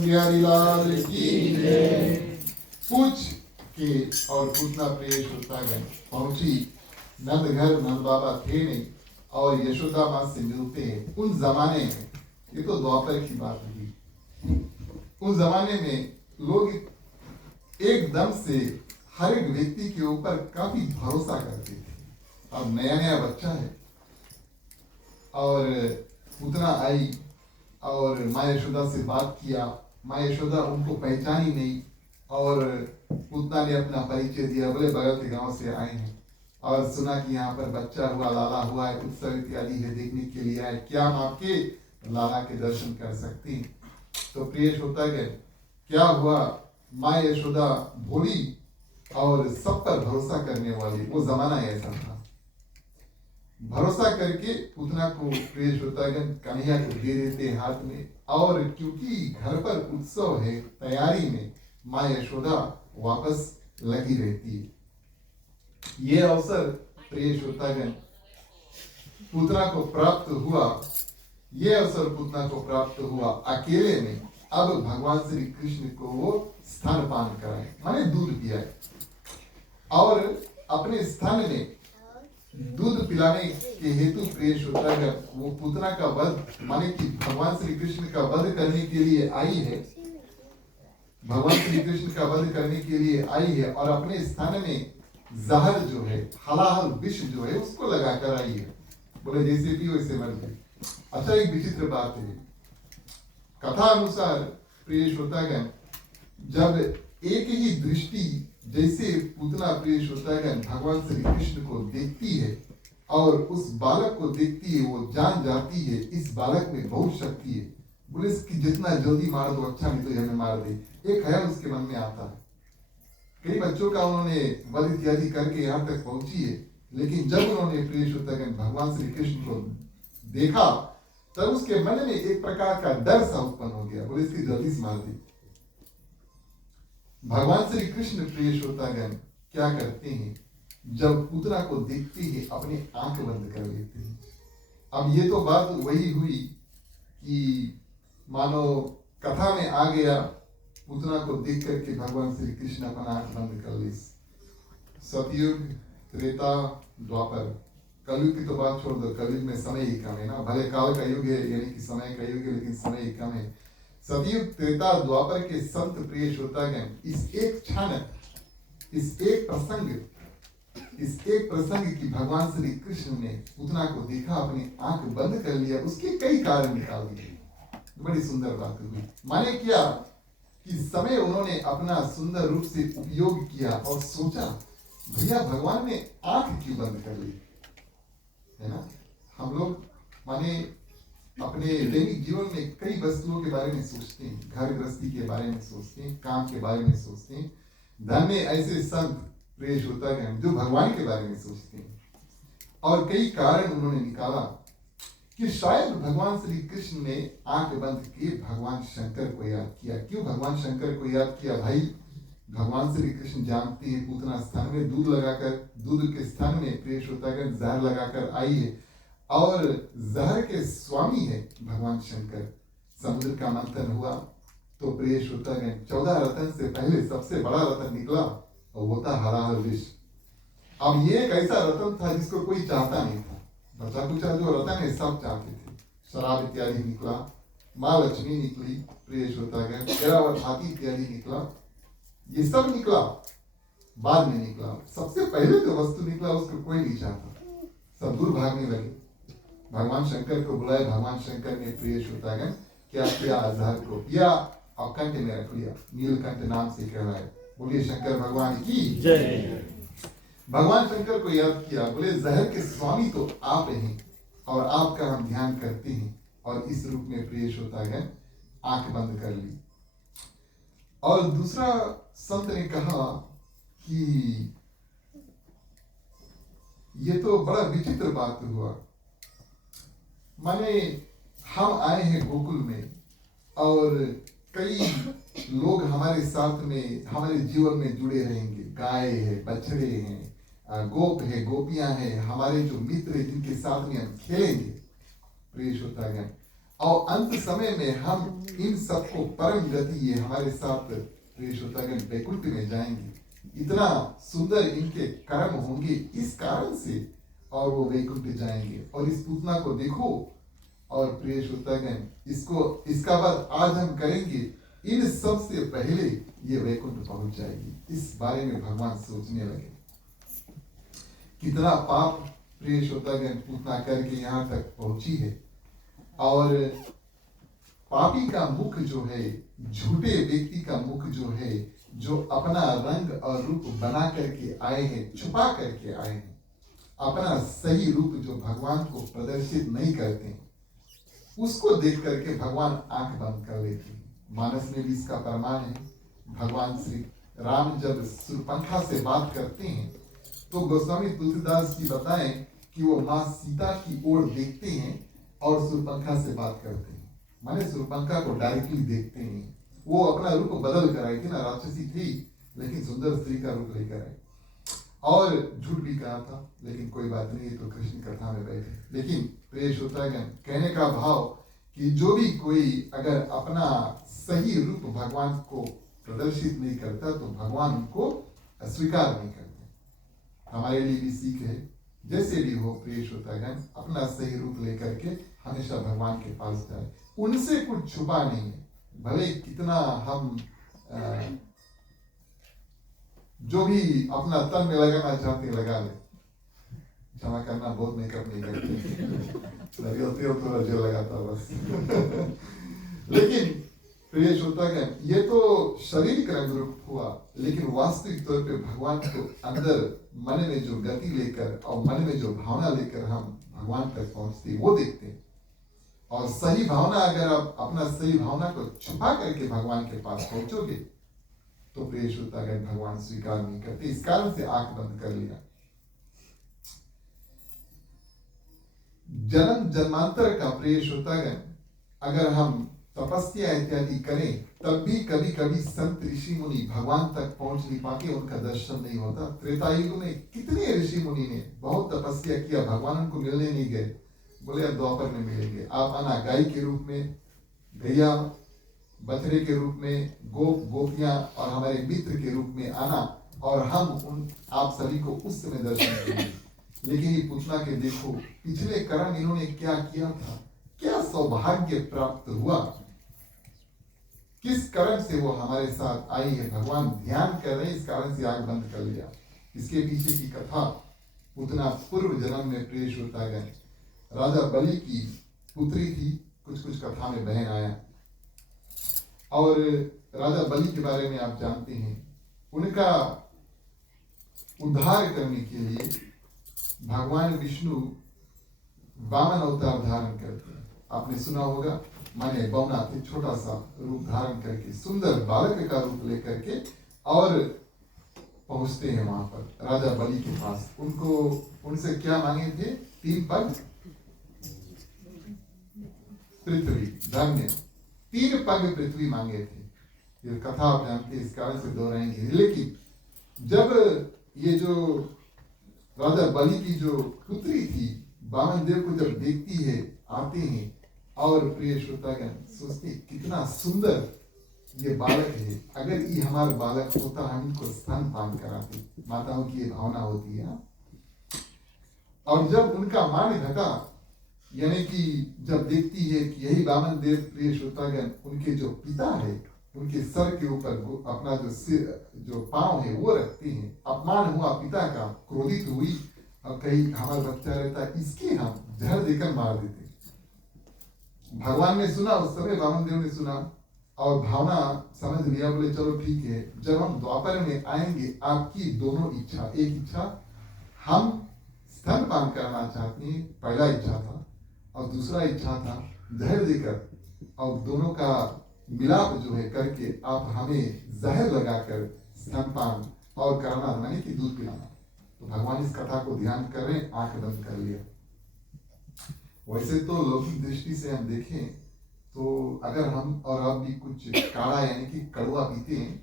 बिहारी लाल की पूछ के और पूतना प्रिय श्रोतागण पहुंची नंद घर नंद बाबा थे नहीं और यशोदा माँ से मिलते हैं। उन जमाने में, ये तो द्वापर की बात हुई, उन जमाने में लोग एकदम से हर एक व्यक्ति के ऊपर काफी भरोसा करते थे। अब नया नया बच्चा है और पूतना आई और माँ यशोदा से बात किया। माँ यशोदा उनको पहचानी नहीं और पूतना ने अपना परिचय दिया, बोले बगल के गांव से आए हैं और सुना कि यहाँ पर बच्चा हुआ, लाला हुआ है, उत्सव इत्यादि है, देखने के लिए आए, क्या हम आपके लाला के दर्शन कर सकती? तो प्रिय श्रोतागण, क्या हुआ, माँ यशोदा भोली और सब पर भरोसा करने वाली, वो जमाना ऐसा था। भरोसा करके पूतना को प्रिय श्रोतागण कन्हैया को दे देते हैं हाथ में। और क्योंकि घर पर उत्सव है, तैयारी में माँ यशोदा वापस लगी रहती है। ये अवसर प्रिय श्रोतागण पूतना को प्राप्त हुआ, ये अवसर पूतना को प्राप्त हुआ अकेले में। अब भगवान श्री कृष्ण को वो स्तनपान कराए, माने दूध पियाए, और अपने स्तन में दूध पिलाने के हेतु प्रिय श्रोतागण वो पूतना का वध, माने कि भगवान श्री कृष्ण का वध करने के लिए आई है, भगवान श्री कृष्ण का वध करने के लिए आई है, और अपने स्तन में जहर जो है, हलाहल विष जो है, उसको लगा कर आई है। बोले जैसे पियो वैसे मर गए। अच्छा, एक विचित्र बात है, कथा अनुसार प्रिय श्रोतागण जब एक ही दृष्टि जैसे पूतना प्रिय श्रोतागण भगवान श्री कृष्ण को देखती है और उस बालक को देखती है, वो जान जाती है इस बालक में बहुत शक्ति है। बोले इसकी जितना जल्दी मार दो अच्छा, नहीं तो हमें मार दे, एक ख्याल उसके मन में आता है। कई बच्चों का उन्होंने वध इत्यादि करके यहाँ तक पहुंची है, लेकिन जब उन्होंने प्रिय श्रोतागण भगवान श्री कृष्ण को देखा तब उसके मन में एक प्रकार का डर सा उत्पन्न हो गया। बोले इसकी जल्दी से मार दी। भगवान श्री कृष्ण प्रिय श्रोतागण क्या करते हैं, जब पूतना को देखते ही अपनी आंख बंद कर लेते हैं। अब ये तो बात वही हुई कि मानो कथा में आ गया, पूतना को देख करके भगवान श्री कृष्ण अपना आंख बंद कर ली। सतयुग, त्रेता, द्वापर, कलयुग की तो बात छोड़ दो, कलयुग में समय ही कम है ना, भले काल का युग है यानी कि समय का युग है, लेकिन समय ही कम है। सतयुग, त्रेता, द्वापर के संत प्रिय श्रोतागण इस एक क्षण, इस एक प्रसंग की भगवान श्री कृष्ण ने पूतना को देखा, अपनी आंख बंद कर लिया, उसके कई कारण निकाल दिए। बड़ी सुंदर बात हुई। माने क्या कि समय उन्होंने अपना सुंदर रूप से उपयोग किया और सोचा भैया भगवान ने आंख क्यों बंद कर ली, है ना। हम लोग माने अपने दैनिक जीवन में कई वस्तुओं के बारे में सोचते हैं, घर गृहस्थी के बारे में सोचते हैं, काम के बारे में सोचते हैं। धन्य ऐसे संत प्रिय श्रोतागण जो भगवान के बारे में सोचते हैं। और कई कारण उन्होंने निकाला कि शायद भगवान श्री कृष्ण ने आंख बंद किए भगवान शंकर को याद किया। क्यों भगवान शंकर को याद किया भाई? भगवान श्री कृष्ण जानते हैं पूतना स्थान में दूध लगाकर, दूध के स्थान में प्रिय श्रोतागण जहर लगाकर आई है, और जहर के स्वामी है भगवान शंकर। समुद्र का मंथन हुआ तो प्रिय श्रोतागण 14 रत्न से पहले सबसे बड़ा रत्न निकला और वो था हलाहल विष। अब ये एक ऐसा रत्न था जिसको कोई चाहता नहीं था। बचा कुचा जो रत्न है सब चाहते थे। शराब इत्यादि निकला, माँ लक्ष्मी निकली, प्रिय श्रोतागण एरावत हाथी इत्यादि निकला, ये सब निकला, बाद में निकला। सबसे पहले जो वस्तु निकला उसको कोई नहीं चाहता, सब दूर भागने लगे। भगवान शंकर को बुलाए, भगवान शंकर ने प्रिय श्रोतागण क्या किया, जहर को पिया और कंठ में रख लिया, नीलकंठ नाम से कहलाए। बोलिए शंकर भगवान की जय। भगवान शंकर को याद किया, बोले जहर के स्वामी तो आप हैं और आपका हम ध्यान करते हैं, और इस रूप में प्रिय श्रोतागण आंख बंद कर ली। और दूसरा संत ने कहा कि ये तो बड़ा विचित्र बात हुआ, माने हम आए हैं गोकुल में और कई लोग हमारे साथ में हमारे जीवन में जुड़े रहेंगे। गाय है, बछड़े हैं, गोप है, गोपियां हैं, हमारे जो मित्र हैं जिनके साथ में हम खेलेंगे प्रिय श्रोतागण, और अंत समय में हम इन सबको परम गति ये हमारे साथ प्रिय श्रोतागण वैकुंठ में जाएंगे। इतना सुंदर इनके कर्म होंगे इस कारण से, और वो वैकुंठ जाएंगे। और इस पूतना को देखो, और प्रिय श्रोतागण इसका बाद आज हम करेंगे, इन सब से पहले ये वैकुंठ पहुंच जाएगी। इस बारे में भगवान सोचने लगे कितना पाप प्रिय श्रोतागण पूतना करके यहाँ तक पहुंची है। और पापी का मुख जो है, झूठे व्यक्ति का मुख जो है, जो अपना रंग और रूप बना करके आए हैं, छुपा करके आए हैं, अपना सही रूप जो भगवान को प्रदर्शित नहीं करते हैं, उसको देख करके भगवान आंख बंद कर लेते हैं। मानस में भी इसका प्रमाण है। भगवान श्री राम जब शूर्पणखा से बात करते हैं तो गोस्वामी तुलसीदास जी बताएं कि वो माँ सीता की ओर देखते हैं और शूर्पणखा से बात करते हैं। माने शूर्पणखा को डायरेक्टली देखते नहीं, वो अपना रूप बदल कर आई थी ना, राक्षसी थी लेकिन सुंदर स्त्री का रूप लेकर आई और झूठ भी कहा था, लेकिन कोई बात नहीं, तो कृष्ण कथा में बैठे। लेकिन प्रिय श्रोतागण, कहने का भाव कि जो भी कोई अगर अपना सही रूप भगवान को प्रदर्शित नहीं करता तो भगवान उनको स्वीकार नहीं करते। हमारे लिए भी सीख है, जैसे भी हो प्रिय श्रोतागण, अपना सही रूप लेकर के हमेशा भगवान के पास जाए, उनसे कुछ छुपा नहीं है। भले कितना हम जो भी अपना तन में लगाना चाहते लगा ले, क्षमा करना, बहुत मेकअप नहीं करते, नारियल तेल थोड़ा जो लगाता बस। लेकिन प्रिय श्रोतागण, ये तो शारीरिक रंग रूप हुआ, लेकिन वास्तविक तौर पे भगवान को अंदर मन में जो गति लेकर और मन में जो भावना लेकर हम भगवान तक पहुंचते वो देखते हैं। और सही भावना, अगर आप अपना सही भावना को छुपा करके भगवान के पास पहुंचोगे तो प्रिय श्रोतागण, भगवान स्वीकार नहीं करते। इस कारण से आंख बंद कर लिया। जन्म जन्मांतर का प्रिय श्रोतागण, अगर हम तपस्या इत्यादि करें तब भी कभी कभी संत ऋषि मुनि भगवान तक पहुंच नहीं पाते, उनका दर्शन नहीं होता। त्रेता युग में कितने ऋषि मुनि ने बहुत तपस्या किया, भगवान उनको मिलने नहीं गए, बोले अब द्वापर में मिलेंगे। आप आना गाय के रूप में, गैया बछड़े के रूप में, गोप गोपियां और हमारे मित्र के रूप में आना और हम उन आप सभी को उस समय दर्शन करेंगे। लेकिन ये पूछना कि देखो पिछले कर्म इन्होंने क्या किया था, क्या सौभाग्य प्राप्त हुआ, किस कारण से वो हमारे साथ आई है, भगवान ध्यान कर रहे हैं, इस कारण से आंख बंद कर लिया। इसके पीछे की कथा उतना पूर्व जन्म में प्रिय श्रोतागण, राजा बलि की पुत्री थी, कुछ कुछ कथा में बहन आया। और राजा बलि के बारे में आप जानते हैं, उनका उद्धार करने के लिए भगवान विष्णु वामन अवतार धारण करते हैं। आपने सुना होगा, माने बौना थे, छोटा सा रूप धारण करके सुंदर बालक का रूप लेकर के और पहुंचते हैं वहां पर राजा बलि के पास। उनको उनसे क्या मांगे थे? 3 पग पृथ्वी, धन्य 3 पग पृथ्वी मांगे थे। ये कथा आप जानते हैं, इस कारण से दोहराएंगे। लेकिन जब ये जो राजा बलि की जो पुत्री थी, वामन देव को जब देखती है, आते हैं और प्रिय श्रोतागण सोचते कितना सुंदर ये बालक है, अगर ये हमारा बालक होता हम इनको स्तनपान कराते। माताओं की ये भावना होती है। और जब उनका मान घटा, यानी कि जब देखती है कि यही वामन देव प्रिय श्रोतागण उनके जो पिता है, उनके सर के ऊपर अपना जो सिर जो पांव है वो रखते हैं। अपमान हुआ पिता का, क्रोधित हुई और कहीं हमारा बच्चा रहता है, इसके हम जहर देकर मार देते। भगवान ने सुना, उस समय वामन देव ने सुना और भावना समझ लिया, बोले चलो ठीक है, जब हम द्वापर में आएंगे आपकी दोनों इच्छा, एक इच्छा हम स्तनपान करना चाहते हैं, पहला इच्छा था, और दूसरा इच्छा था जहर देकर और दोनों का मिलाप जो है करके आप हमें जहर लगाकर स्तनपान और कराना, माने कि दूध पिलाना। तो भगवान इस कथा को ध्यान कर रहे हैं, आंख बंद कर लिया। वैसे तो लौकिक दृष्टि से हम देखें तो अगर हम और आप भी कुछ काढ़ा यानी कि कड़वा पीते हैं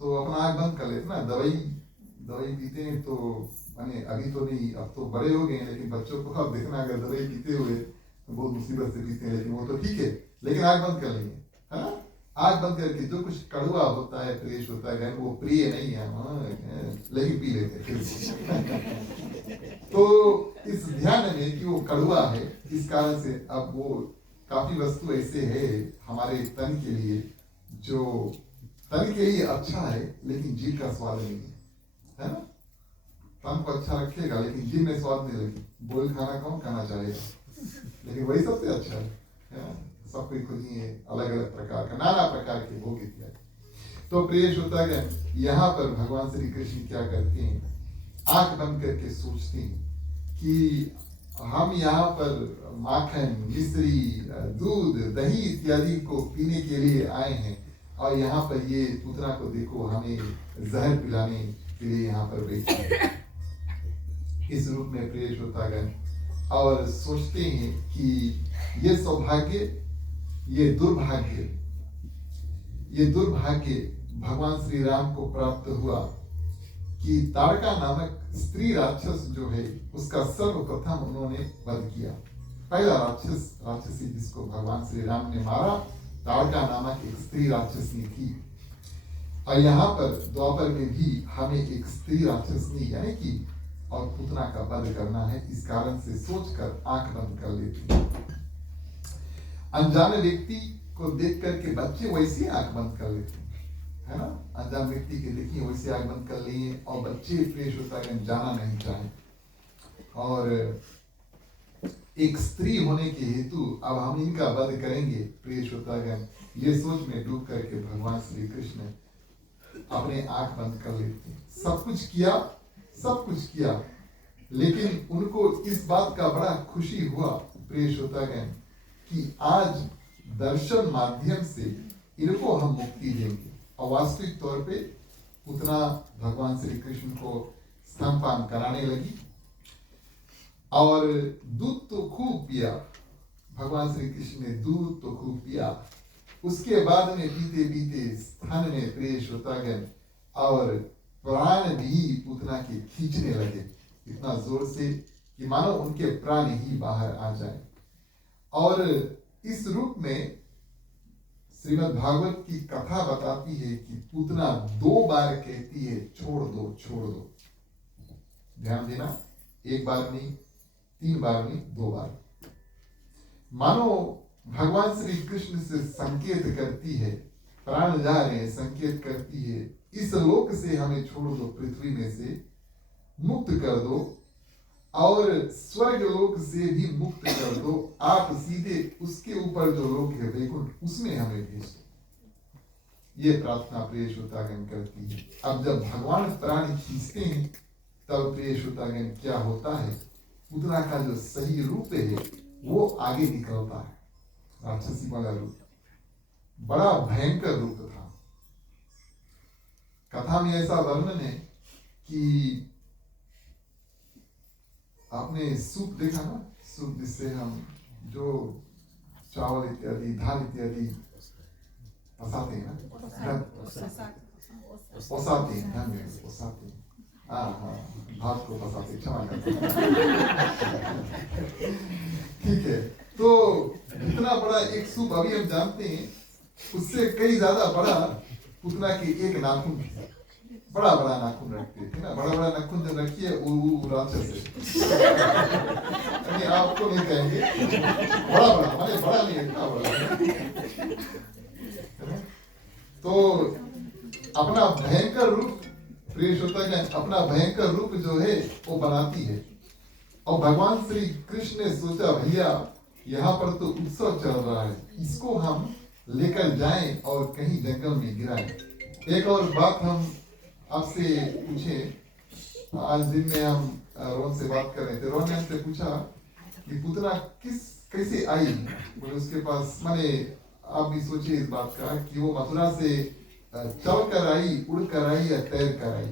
तो अपना आंख बंद कर लेते ना। दवाई पीते हैं तो माने अभी तो नहीं, अब तो बड़े हो गए हैं, लेकिन बच्चों को आप देखना अगर दवाई पीते हुए तो बहुत मुसीबत से पीते हैं, लेकिन वो तो ठीक है, लेकिन आंख बंद कर लेंगे, है ना। आंख बंद करके जो कुछ कड़वा होता है, प्रिय होता है, वो प्रिय नहीं है, लेकिन पी लेते हैं। तो इस ध्यान में कि वो कड़वा है, इस कारण से अब वो काफी वस्तु ऐसे है हमारे तन के लिए जो तन के लिए अच्छा है, लेकिन जीभ का स्वाद नहीं है ना। तन को अच्छा रखेगा लेकिन जीभ में स्वाद नहीं लगे। बोल खाना कौन खाना चाहेगा, लेकिन वही सबसे अच्छा है। सब कोई खुद ही है, अलग अलग प्रकार का, नाना प्रकार के भोग इत्यादि। तो प्रिय श्रोतागण, यहाँ पर भगवान श्री कृष्ण क्या करते हैं, आंख बंद करके सोचते हैं कि हम यहाँ पर माखन, मिश्री, दूध, दही इत्यादि को पीने के लिए आए हैं और यहाँ पर ये पुतना को देखो हमें जहर पिलाने के लिए यहाँ पर बैठे हैं। इस रूप में प्रिय श्रोतागण और सोचते हैं कि ये सौभाग्य, ये दुर्भाग्य भगवान श्री राम को प्राप्त हुआ कि ताड़का नामक स्त्री राक्षस जो है उसका सर्वप्रथम उन्होंने वध किया। पहला राक्षसी जिसको भगवान श्री राम ने मारा ताड़का नामक एक स्त्री राक्षसनी थी। और यहाँ पर द्वापर में भी हमें एक स्त्री राक्षसनी यानी कि और पुतना का वध करना है। इस कारण से सोचकर आंख बंद कर लेती है। अनजाने व्यक्ति को देख करके बच्चे वैसे आंख बंद कर लेते हैं, है ना। अनजान व्यक्ति के देखिए वैसे आंख बंद कर लिए और बच्चे प्रिय श्रोतागण जाना नहीं चाहे। और एक स्त्री होने के हेतु अब हम इनका वध करेंगे प्रिय श्रोतागण, ये सोच में डूब करके भगवान श्री कृष्ण अपने आंख बंद कर लेते हैं। सब कुछ किया लेकिन उनको इस बात का बड़ा खुशी हुआ प्रिय श्रोतागण कि आज दर्शन माध्यम से इनको हम मुक्ति देंगे। और वास्तविक तौर पे उतना भगवान श्री कृष्ण को स्तनपान कराने लगी और दूध तो खूब पिया। भगवान श्री कृष्ण ने दूध तो खूब पिया। उसके बाद में पीते पीते स्थान में प्रिय श्रोतागण और प्राण भी उतना के खींचने लगे, इतना जोर से कि मानो उनके प्राण ही बाहर आ जाए। और इस रूप में श्रीमद् भागवत की कथा बताती है कि पूतना 2 बार कहती है छोड़ दो। ध्यान देना, 1 बार नहीं, 3 बार नहीं, 2 बार। मानो भगवान श्री कृष्ण से संकेत करती है, प्राण जा रहे हैं, संकेत करती है इस लोक से हमें छोड़ दो, पृथ्वी में से मुक्त कर दो और स्वर्ग लोक से भी मुक्त कर दो। आप सीधे उसके ऊपर जो लोक है वैकुंठ, उसमें हमें भेज दो। ये प्रार्थना प्रिय श्रोतागण करती है। अब जब भगवान प्राण खींचते हैं तब प्रिय श्रोतागण क्या होता है, पूतना का जो सही रूप है वो आगे निकलता है। राक्षसी वाला रूप बड़ा भयंकर रूप था। कथा में ऐसा वर्णन है कि आपने सूप देखा ना, सूप जिससे हम जो चावल इत्यादि धान इत्यादि पसाते हैं ना, पसाते हैं, हाँ भात को पसाते, क्षमा करते। ठीक है, तो इतना बड़ा एक सूप अभी हम जानते हैं, उससे कई ज्यादा बड़ा पुतना के एक नाखून, बड़ा नाखून रखते थे ना। बड़ा नाखून जब रखिए वो राक्षस है, आपको नहीं कहेंगे, बड़ा माने बड़ा नहीं है, इतना बड़ा। तो अपना भयंकर रूप प्रिय श्रोतागण, अपना भयंकर रूप जो है वो बनाती है। और भगवान श्री कृष्ण ने सोचा भैया यहाँ पर तो उत्सव चल रहा है, इसको हम लेकर जाएं और कहीं जंगल में गिराएं। एक और बात हम आपसे पूछे, आज दिन में हम रोहन से बात कर रहे थे। रोहन ने हमसे पूछा कि पुतना कैसे आई, बोले उसके पास, माने आप भी सोचिए इस बात का कि वो मथुरा से चल कर आई, उड़ कर आई या तैर कर आई,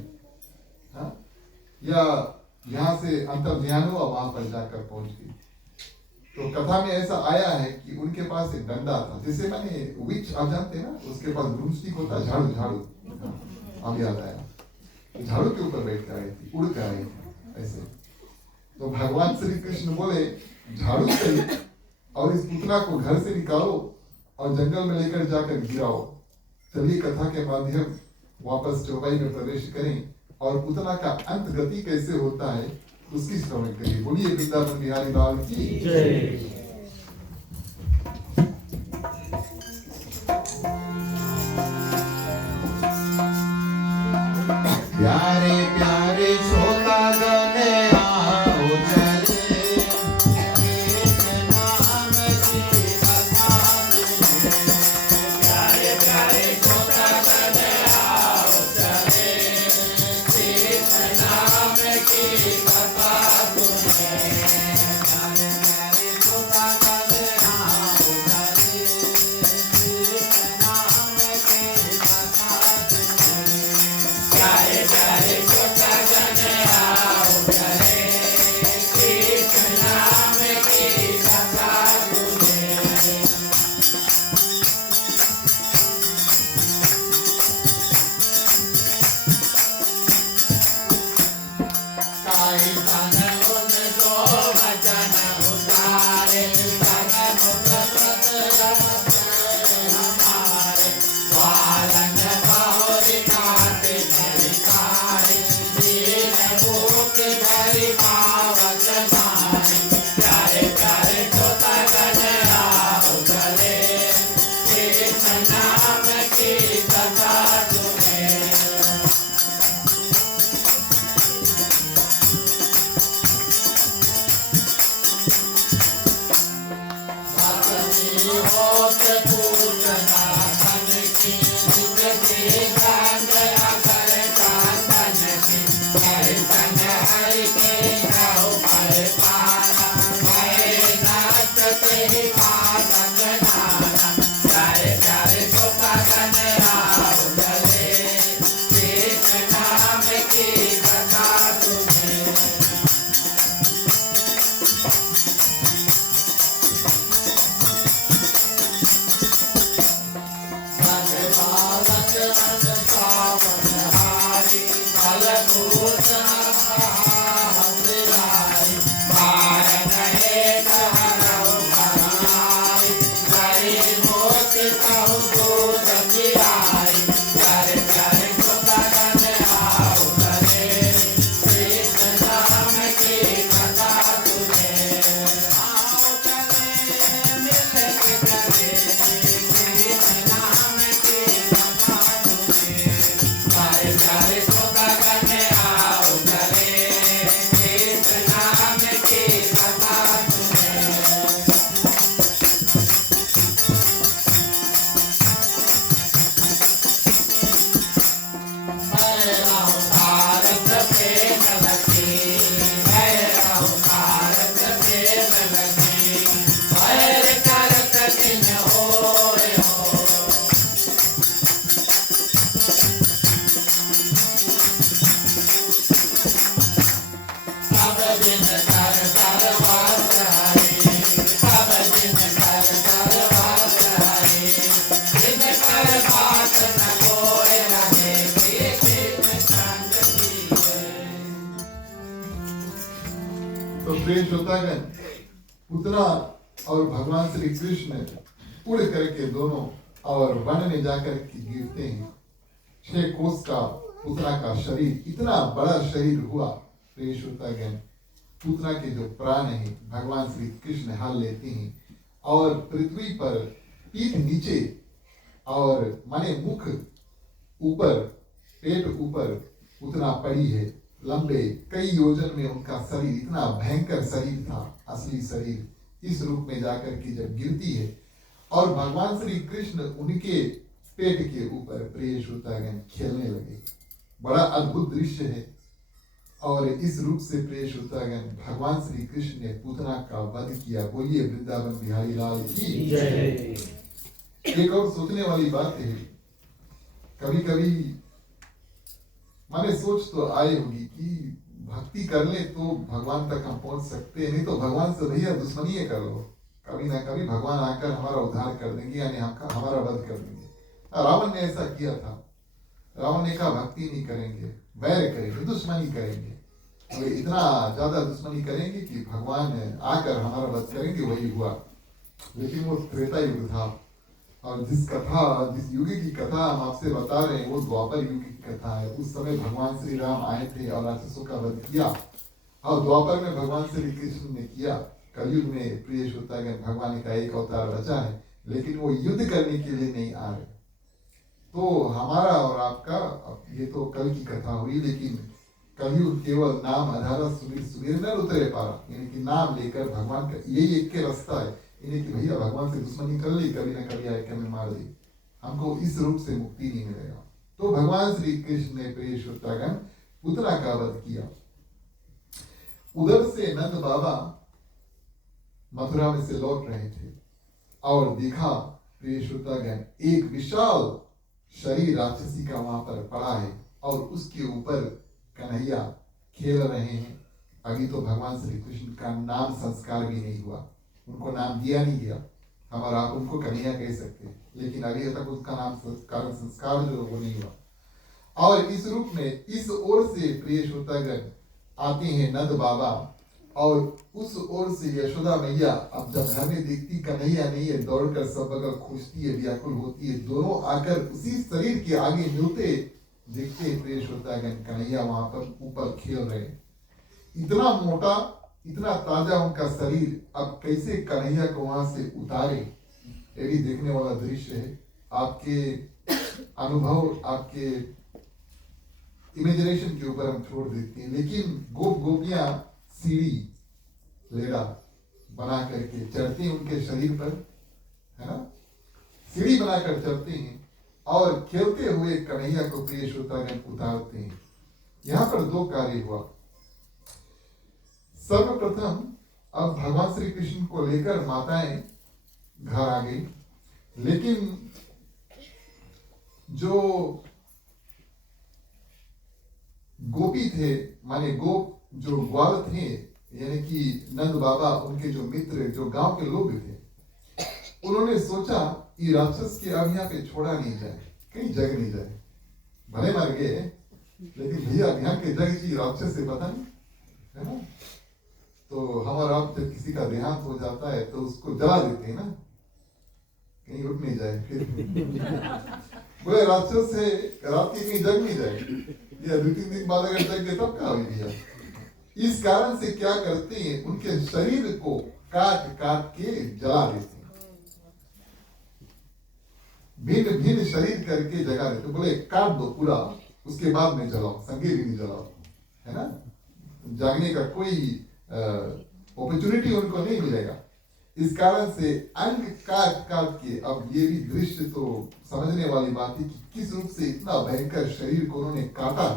हाँ, या यहाँ से अंतर्ध्यान हुआ वहां पर जाकर पहुंच गई। तो कथा में ऐसा आया है कि उनके पास एक डंडा था, जैसे मैंने विच आप जानते हैं ना, उसके पास ब्रूमस्टिक होता है, झाड़ू, अब याद आया, झाड़ू के ऊपर बैठ कर आई थी, उड़ कर आई थी ऐसे। तो भगवान श्री कृष्ण बोले झाड़ू से और इस पुतना को घर से निकालो और जंगल में लेकर जाकर गिराओ। चलिए कथा के माध्यम वापस चौपाई में प्रवेश करें और पुतना का अंत गति कैसे होता है उसकी श्रवण करिए। बोलिए वृंदावन बिहारी लाल की जय। प्यारे प्यारे श्रोतागण आओ चले, कृष्ण नाम की कथा सुने। प्यारे प्यारे श्रोतागण आओ चले, कृष्ण नाम की कथा सुने। प्यारे प्यारे श्रोतागण आओ चले, कृष्ण नाम की कथा सुने। प्यारे प्यारे श्रोतागण, पुतना और भगवान श्री कृष्ण उड़ करके दोनों और वन में जाकर के गिरते हैं। 6 कोस का पुतना का शरीर, इतना बड़ा शरीर हुआ। प्रिय श्रोतागण, पुतना के जो प्राण है भगवान श्री कृष्ण हाल लेते हैं और पृथ्वी पर पीठ नीचे और माने मुख ऊपर, पेट ऊपर पुतना पड़ी है। लंबे कई योजन में उनका शरीर, इतना भयंकर शरीर था, असली शरीर इस रूप में जाकर के जब गिरती है और भगवान श्री कृष्ण उनके पेट के ऊपर, प्रिय श्रोतागण, खेलने लगे। बड़ा अद्भुत दृश्य है। और इस रूप से प्रिय श्रोतागण, भगवान श्री कृष्ण ने पुतना का वध किया। बोलिए वृंदावन बिहारी लाल की जय। एक और सोचने वाली बात है, कभी कभी माने सोच तो आई होगी कि भक्ति कर ले तो भगवान तक हम पहुंच सकते हैं, नहीं तो भगवान से भैया दुश्मनी कर लो, कभी ना कभी भगवान आकर हमारा उद्धार कर देंगे, यानी हमारा वध कर देंगे। रावण ने ऐसा किया था। रावण ने कहा भक्ति नहीं करेंगे, वैर करेंगे, दुश्मनी करेंगे, तो इतना ज्यादा दुश्मनी करेंगे कि भगवान आकर हमारा वध करेंगे। वही हुआ। लेकिन वो त्रेता युग था और जिस युग की कथा हम आपसे बता रहे हैं वो द्वापर युग की कथा है। उस समय भगवान श्री राम आए थे और राक्षसों का वध किया और द्वापर में भगवान श्री कृष्ण ने किया। कलयुग में प्रिय श्रोतागण, भगवान का एक अवतार बचा है, लेकिन वो युद्ध करने के लिए नहीं आ रहे। तो हमारा और आपका, ये तो कल की कथा हुई, लेकिन कलयुग केवल नाम आधारा सुबीर सुबीर न उतरे पारा, यानी कि नाम लेकर भगवान का यही एक के रास्ता है, इन्हें कि भैया भगवान से दुश्मनी कर ली, कभी ना कभी आके हमें मार दी, हमको इस रूप से मुक्ति नहीं मिलेगा। तो भगवान श्री कृष्ण ने प्रिय श्रोतागण पुतना का वध किया। उधर से नंद बाबा मथुरा में से लौट रहे थे और देखा प्रिय श्रोतागण, एक विशाल शरीर राक्षसी का वहां पर पड़ा है और उसके ऊपर कन्हैया खेल रहे हैं। अभी तो भगवान श्री कृष्ण का नाम संस्कार भी नहीं हुआ, उनको नाम दिया नहीं गया। हम और आप उनको कन्हैया कह सकते हैं, लेकिन अभी तक उसका नाम संस्कार जो वो नहीं हुआ। और इस रूप में इस ओर से प्रिय श्रोतागण आते हैं नंद बाबा और उस ओर से यशोदा मैया। अब जब घर में देखती कन्हैया नहीं है, दौड़कर सब बगल खोजती है, व्याकुल होती है। दोनों आकर उसी शरीर के आगे मिलते, देखते हैं प्रिय श्रोतागण कन्हैया वहां पर ऊपर खेल रहे। इतना मोटा, इतना ताजा उनका शरीर, अब कैसे कन्हैया को वहां से उतारे, ये भी देखने वाला दृश्य है। आपके अनुभव, आपके इमेजिनेशन के ऊपर हम छोड़ देते हैं। लेकिन गोपियां सीढ़ी लेड़ा बना करके चढ़ते हैं उनके शरीर पर, है ना, सीढ़ी बनाकर चढ़ते हैं और खेलते हुए कन्हैया को प्रिय श्रोतागण उतारते हैं। यहां पर 2 कार्य हुआ। सर्वप्रथम अब भगवान श्री कृष्ण को लेकर माताएं घर आ गई, लेकिन जो गोपी थे, माने गोप जो ग्वाल थे, यानी कि नंद बाबा, उनके जो मित्र, जो गांव के लोग थे, उन्होंने सोचा ये राक्षस के अब यहाँ पे छोड़ा नहीं जाए, कहीं जग नहीं जाए। भले मर गए, लेकिन भैया यहाँ के जग जी राक्षस से पता नहीं, है ना। तो हम और आप जब किसी का देहांत हो जाता है तो उसको जला देते हैं ना, कहीं उठ नहीं जाए। फिर बोले राक्षस है, रात की कहीं जग नहीं जाए, या 2-3 दिन बाद अगर जग गए तब क्या हुई भैया। इस कारण से क्या करते हैं, उनके शरीर को काट काट के जला देते हैं, भिन्न भिन्न शरीर करके जगा देते। बोले काट दो पूरा, उसके बाद में जलाओ, संगे भी नहीं जलाओ, है ना। जागने का कोई अपॉर्चुनिटी उनको नहीं मिलेगा। इस कारण से अंग काट काट के, अब ये भी दृश्य तो समझने वाली बात है कि किस रूप से इतना भयंकर शरीर को उन्होंने काटा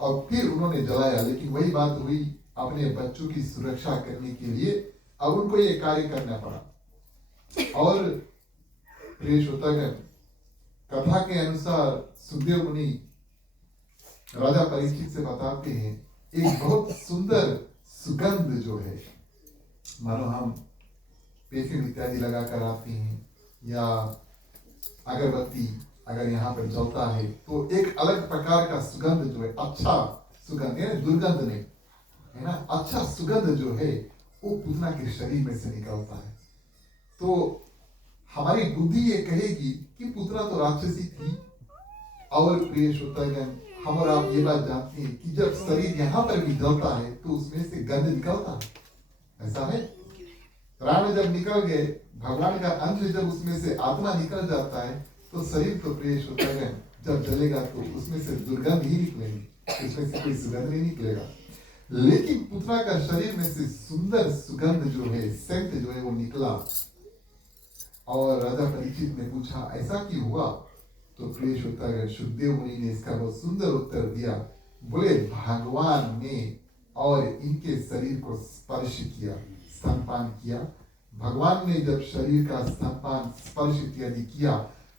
और फिर उन्होंने जलाया। लेकिन वही बात हुई, अपने बच्चों की सुरक्षा करने के लिए अब उनको ये कार्य करना पड़ा। और प्रिय श्रोतागण, कथा के अनुसार सुखदेव मुनि राजा परीक्षित से बताते हैं, एक बहुत सुंदर सुगंध जो है, मानो हम परफ्यूम इत्यादि लगाकर आते हैं या अगरबत्ती अगर यहाँ पर जलता है तो एक अलग प्रकार का सुगंध जो है, अच्छा सुगंध है, दुर्गंध नहीं, है ना, अच्छा सुगंध जो है वो पुतना के शरीर में से निकलता है। तो हमारी बुद्धि ये कहेगी कि पुतना तो राक्षसी थी। और प्रिय श्रोतागण, हम और आप ये बात जानते हैं कि जब शरीर यहाँ पर भी जलता है तो उसमें से गंध निकलता है, ऐसा है। प्राण जब निकल गए, भगवान का अंश जब उसमें से आत्मा निकल जाता है तो शरीर तो प्रिय श्रोतागण जब जलेगा तो उसमें से दुर्गंध ही निकलेगी, उसमें से कोई सुगंध नहीं निकलेगा। लेकिन पुतना का शरीर में से सुंदर सुगंध जो है, सेंट जो है वो निकला। और राजा परीक्षित ने पूछा ऐसा क्यों हुआ? तो प्रिय श्रोतागण, शुद्धदेव मुनि ने इसका बहुत सुंदर उत्तर दिया। बोले भगवान ने और इनके शरीर को स्पर्श किया, स्तनपान किया। भगवान ने जब शरीर का स्तनपान स्पर्श इत्यादि किया,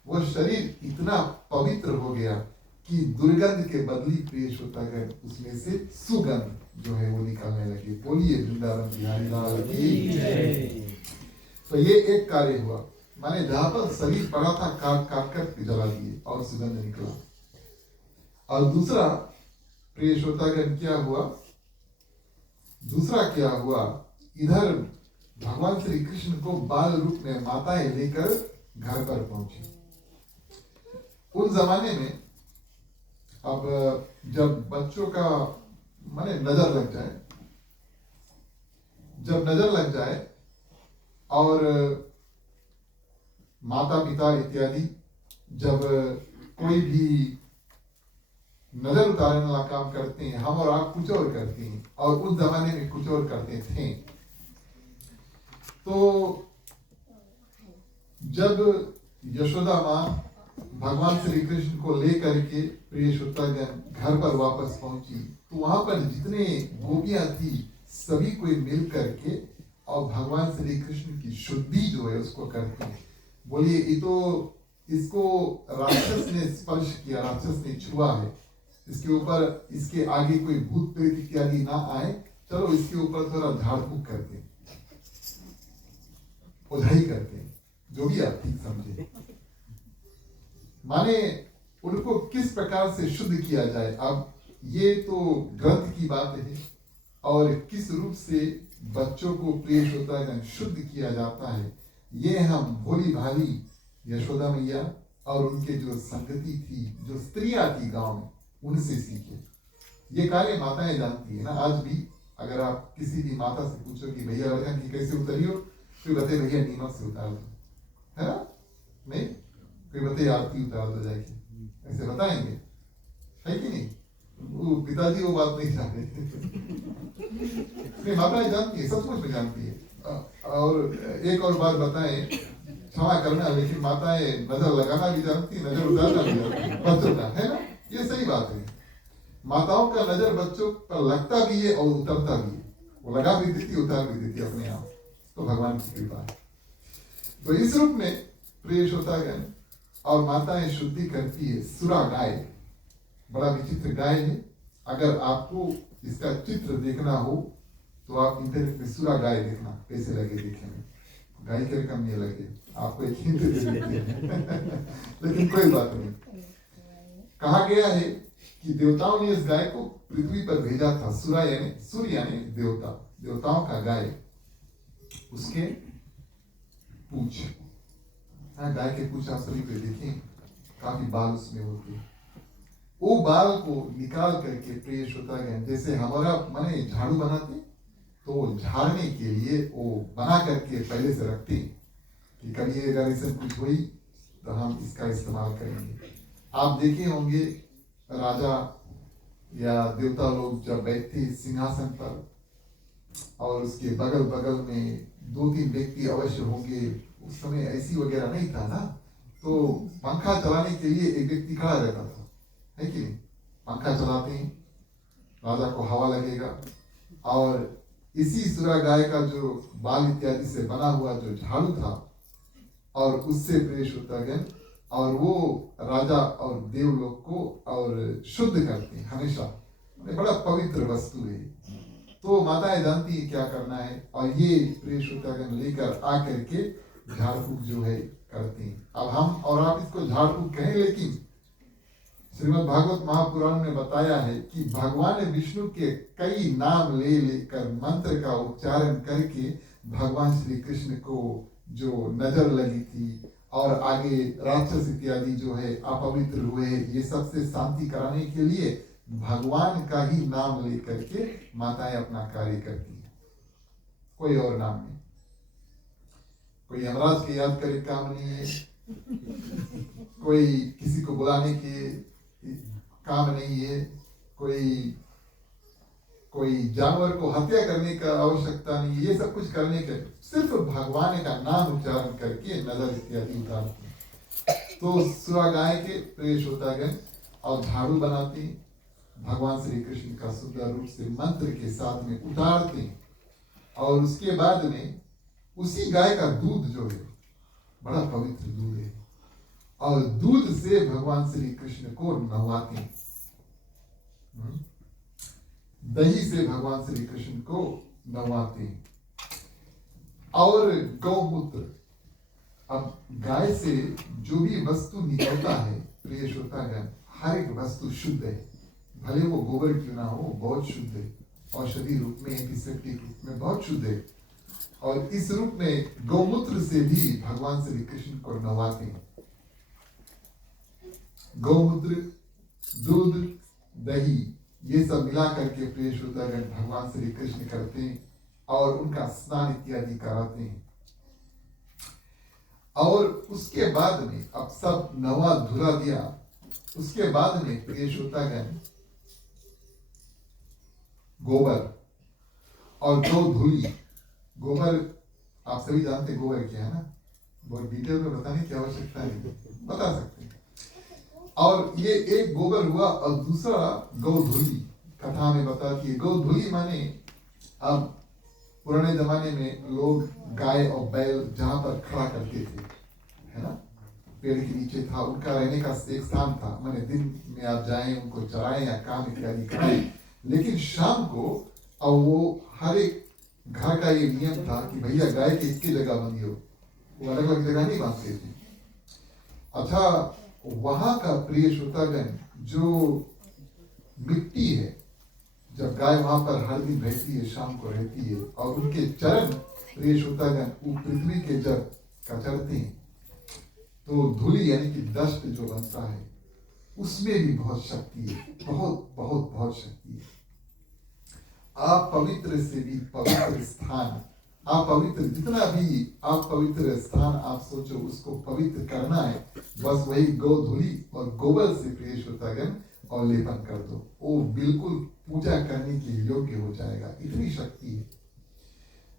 वो शरीर इतना पवित्र हो गया कि दुर्गंध के बदली प्रिय श्रोतागण उसमें से सुगंध जो है वो निकलने लगी। बोलिए वृंदावन बिहारी लाल की जय। तो ये एक कार्य हुआ, माने जहां पर शरीर पड़ा था काट काट कर जला दिए और सुगंध निकला। और दूसरा प्रिय श्रोतागण क्या हुआ? दूसरा क्या हुआ, इधर भगवान श्री कृष्ण को बाल रूप में माताएं लेकर घर पर पहुंची। उन जमाने में अब जब बच्चों का माने नजर लग जाए, जब नजर लग जाए और माता पिता इत्यादि जब कोई भी नजर उतारने वाला काम करते हैं, हम और आप कुछ और करते हैं और उस जमाने में कुछ और करते थे। तो जब यशोदा माँ भगवान श्री कृष्ण को लेकर के प्रिय श्रोतागण घर पर वापस पहुंची तो वहां पर जितने गोपियां थी सभी कोई मिल करके और भगवान श्री कृष्ण की शुद्धि जो है उसको करते हैं। बोलिए ये तो इसको राक्षस ने स्पर्श किया, राक्षस ने छुआ है, इसके ऊपर इसके आगे कोई भूत प्रेत इत्यादि ना आए, चलो इसके ऊपर थोड़ा झाड़ फूक करते, ओझाई करते, जो भी आप ठीक समझे। माने उनको किस प्रकार से शुद्ध किया जाए। अब ये तो ग्रंथ की बात है और किस रूप से बच्चों को प्रिय श्रोतागण शुद्ध किया जाता है, ये हम भोली भाली यशोदा मैया और उनके जो संगति थी, जो स्त्रियां थी गांव में, उनसे सीखे। ये कार्य माताएं जानती है ना। आज भी अगर आप किसी भी माता से पूछो कि भैया लड़का की कैसे उतरियो, कोई बते भैया नीमक से उतार दो, है ना? नहीं, कोई बते आरती उतार दो जाके, ऐसे बताएंगे, है कि नहीं? वो पिताजी वो बात नहीं जानते। माताएं जानती है, सचमुच में जानती है। और एक और बात बताएं, क्षमा करना, लेकिन माताएं नजर लगाना भी जानती, नजर उतारना भी जानती बच्चों का, है ना? ये सही बात है। माताओं का नजर बच्चों पर लगता भी है और उतरता भी है, वो लगा भी देती, उतार भी देती अपने आप। तो भगवान की कृपा है। तो इस रूप में प्रिय श्रोतागण और माताएं शुद्धि करती है। सुरा गाय बड़ा विचित्र गाय है। अगर आपको इसका चित्र देखना हो तो आप इंटरनेट में सुरा गाय देखना, कैसे लगे देखने में, गाय के कम नहीं लगे, आपको एक हिंट दे देते हैं। लेकिन कोई बात नहीं। कहा गया है कि देवताओं ने इस गाय को पृथ्वी पर भेजा था। सुरा यानी सूर्य यानी देवता, देवताओं का गाय। उसके पूछ, गाय के पूछ आप सभी पे देखें, काफी बाल उसमें होते हैं। वो बाल को निकाल करके प्रिय श्रोतागण, जैसे हमारा माने झाड़ू बनाते तो झाड़ने के लिए वो बना करके पहले से रखते कि कभी अगर इसे कुछ हुई तो हम इसका इस्तेमाल करेंगे। आप देखे होंगे राजा या देवता लोग जब बैठते सिंहासन पर और उसके बगल बगल में 2-3 व्यक्ति अवश्य होंगे। उस समय ऐसी वगैरह नहीं था ना, तो पंखा चलाने के लिए एक व्यक्ति खड़ा रहता था, है कि नहीं? पंखा चलाते हैं, राजा को हवा लगेगा। और इसी सुरा गाय का जो बाल इत्यादि से बना हुआ जो झाड़ू था और उससे प्रेष होता गया, और वो राजा और देव लोग को और शुद्ध करते हैं हमेशा। बड़ा पवित्र वस्तु है। तो माताएं जानती है क्या करना है और ये प्रेष होता लेकर आकर के झाड़ फूक जो है करते हैं। अब हम और आप इसको झाड़ फूक कहें, लेकिन श्रीमद् भागवत महापुराण में बताया है कि भगवान विष्णु के कई नाम ले लेकर मंत्र का उच्चारण करके भगवान श्री कृष्ण को जो नजर लगी थी और आगे राक्षस इत्यादि जो है अपवित्र हुए, ये सबसे शांति कराने के लिए भगवान का ही नाम लेकर के माताएं अपना कार्य करती है, कोई और नाम नहीं। कोई यमराज के याद करे काम नहीं है, कोई किसी को बुलाने के काम नहीं है, कोई जानवर को हत्या करने का आवश्यकता नहीं है, ये सब कुछ करने के सिर्फ भगवान का नाम उच्चारण करके नजर इत्यादि उतारते हैं। तो सुरा गाय के प्रिय श्रोतागण और झाड़ू बनाते हैं, भगवान श्री कृष्ण का सुंदर रूप से मंत्र के साथ में उतारते हैं और उसके बाद में उसी गाय का दूध जो है बड़ा पवित्र दूध है और दूध से भगवान श्री कृष्ण को नहलाते हैं। दही से भगवान श्री कृष्ण को नहलाते हैं और गौमूत्र। अब गाय से जो भी वस्तु निकलता है प्रिय श्रोतागण, हर एक वस्तु शुद्ध है, भले वो गोबर क्यों ना हो, बहुत शुद्ध है, औषधि रूप में, एंटीसेप्टिक रूप में बहुत शुद्ध है। और इस रूप में गौमूत्र से भी भगवान श्री कृष्ण को नहलाते हैं। गौमूत्र, दूध, दही, ये सब मिला करके प्रिय श्रोतागण भगवान श्री कृष्ण करते हैं और उनका स्नान इत्यादि कराते हैं। और उसके बाद में अब सब नवा धुला दिया, उसके बाद में प्रिय श्रोतागण गोबर और गौ धुली। गोबर आप सभी जानते हैं गोबर क्या है ना, बहुत डिटेल में बताने की आवश्यकता नहीं, बता सकते हैं। और ये एक गोबर हुआ और दूसरा गौधुली। कथा में बताती है गौधुली माने, अब पुराने जमाने में लोग गाय और बैल जहां पर खड़ा करते थे, है ना, पेड़ के नीचे था, उनका रहने का एक स्थान था। माने दिन में आप जाएं, उनको चराएं या काम इत्यादि करें, लेकिन शाम को और वो हर एक घर का ये नियम था कि भैया गाय की एक ही जगह बंधी हो, वो अलग अलग जगह नहीं बांधते थे। अच्छा, वहां का प्रिय श्रोतागण जो मिट्टी है, जब गाय वहां पर हर दिन रहती है, शाम को रहती है, और उनके चरण प्रिय श्रोतागण वो पृथ्वी के जब कचरते हैं तो धूलि यानी कि डस्ट जो बनता है उसमें भी बहुत शक्ति है, बहुत बहुत बहुत शक्ति है। आप पवित्र से भी पवित्र स्थान, आप पवित्र जितना भी आप पवित्र स्थान आप सोचो उसको पवित्र करना है, बस वही गौधुली और गोबर से प्रिय श्रोतागण और लेपन कर दो, वो बिल्कुल पूजा करने के योग्य हो जाएगा, इतनी शक्ति है।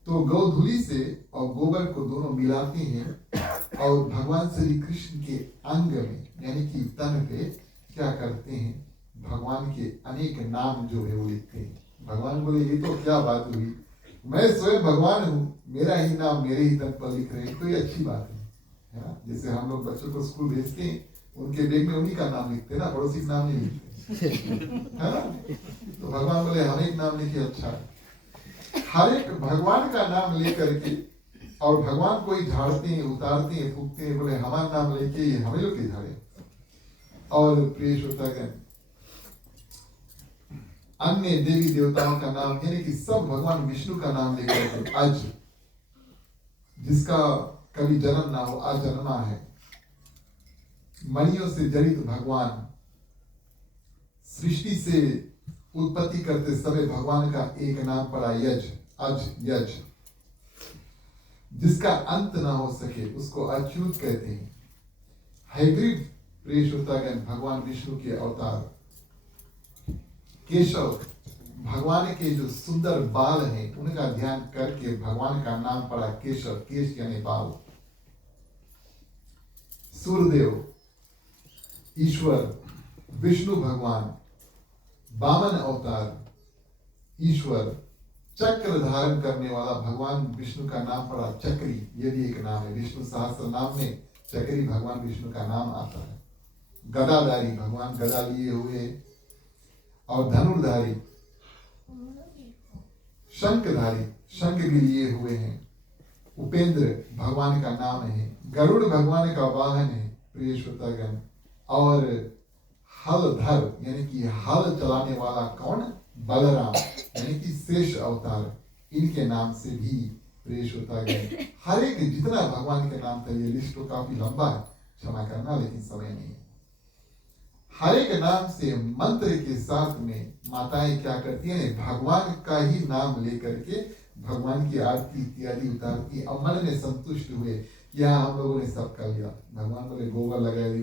तो गौधुली से और गोबर को दोनों मिलाते हैं और भगवान श्री कृष्ण के अंग में यानी कि तन पे क्या करते हैं, भगवान के अनेक नाम जो है वो लिखते हैं। भगवान बोले ये तो क्या बात हुई, मैं स्वयं भगवान हूँ, मेरा ही नाम मेरे ही तन पर लिख रहे हैं, तो ये अच्छी बात है ना। जैसे हम लोग बच्चों को स्कूल भेजते हैं, उनके बैग में उन्हीं का नाम लिखते हैं ना, पड़ोसी का नाम नहीं लिखते, है ना। तो भगवान बोले हम एक नाम लिखे, अच्छा है। हर एक भगवान का नाम लेकर के और भगवान को ही झाड़ते हैं, उतारते हैं, फूकते हैं, बोले हमारा नाम लेके ये हमें लोग के झाड़े। और प्रिय श्रोतागण अन्य देवी देवताओं का नाम यानी कि सब भगवान विष्णु का नाम लेकर के आज जिसका कभी जन्म ना हो, आज जन्मा है, मणियों से जड़ित भगवान, सृष्टि से उत्पत्ति करते समय भगवान का एक नाम पड़ा यज, अज यज, जिसका अंत ना हो सके उसको अच्युत कहते हैं। हयग्रीव प्रिय श्रोतागण भगवान विष्णु के अवतार। केशव भगवान के जो सुंदर बाल हैं उनका ध्यान करके भगवान का नाम पड़ा केशव, केश यानी बाल। सूर्यदेव ईश्वर विष्णु भगवान, वामन अवतार ईश्वर, चक्र धारण करने वाला भगवान विष्णु का नाम पड़ा चक्री, ये भी एक नाम है। विष्णु सहस्त्र नाम में चक्री भगवान विष्णु का नाम आता है। गदाधारी भगवान गदा लिए हुए, और धनुर्धारी, शंखधारी शंख भी लिए हुए हैं। उपेंद्र भगवान का नाम है। गरुड़ भगवान का वाहन है प्रिय श्रोतागण। और हलधर यानी कि हल चलाने वाला कौन? बलराम यानी कि शेष अवतार, इनके नाम से भी प्रेष होता गया। हर एक जितना भगवान के नाम था, ये लिस्ट तो काफी लंबा है, क्षमा करना, लेकिन समय नहीं है। हर एक नाम से मंत्र के साथ में माताएं क्या करती हैं? भगवान का ही नाम लेकर के भगवान की आरती इत्यादि उतारती। अब मन में संतुष्ट हुए कि हाँ, हम लोगों ने सब कर लिया। भगवान बोले गोबर लगा दी,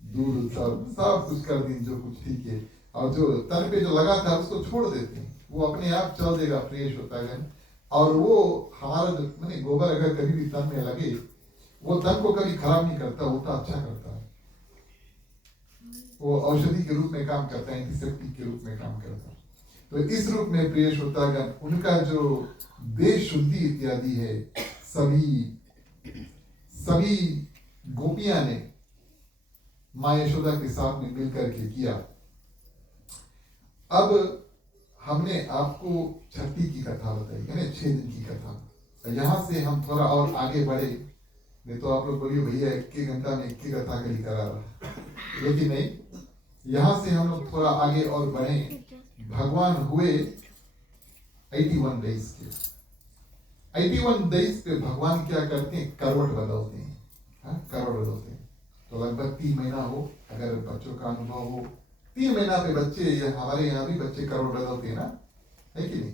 दूध सब कुछ कर दी, जो कुछ ठीक है। और जो तन पे जो लगा था उसको छोड़ देते हैं, वो अपने आप चल देगा, फ्रेश होता है। और वो हमारा जो मैंने गोबर अगर कभी भी तन में लगे, वो तन को कभी खराब नहीं करता, वो तो अच्छा करता है। वो औषधि के रूप में काम करता है, एंटीसेप्टिक के रूप में काम करता है। तो इस रूप में प्रेष होता है। उनका जो देश शुद्धि इत्यादि है, सभी गोपियां ने माँ यशोदा के साथ में मिलकर के किया। अब हमने आपको छठी की कथा बताई, यानी 6 दिन की कथा। यहाँ से हम थोड़ा और आगे बढ़े, नहीं तो आप लोग बोलिए भैया 1 घंटा में 1 कथा करी करा रहा, लेकिन नहीं, यहाँ से हम लोग थोड़ा आगे और बढ़े। भगवान हुए 81 डेज के। 81 डेज पे भगवान क्या करते हैं? करवट बदलते हैं। करवट बदलते हैं। तो लगभग 3 महीना हो, अगर बच्चों का अनुभव हो, 3 महीना पे बच्चे, हमारे यहाँ भी बच्चे करवट बदलते हैं ना, है कि नहीं?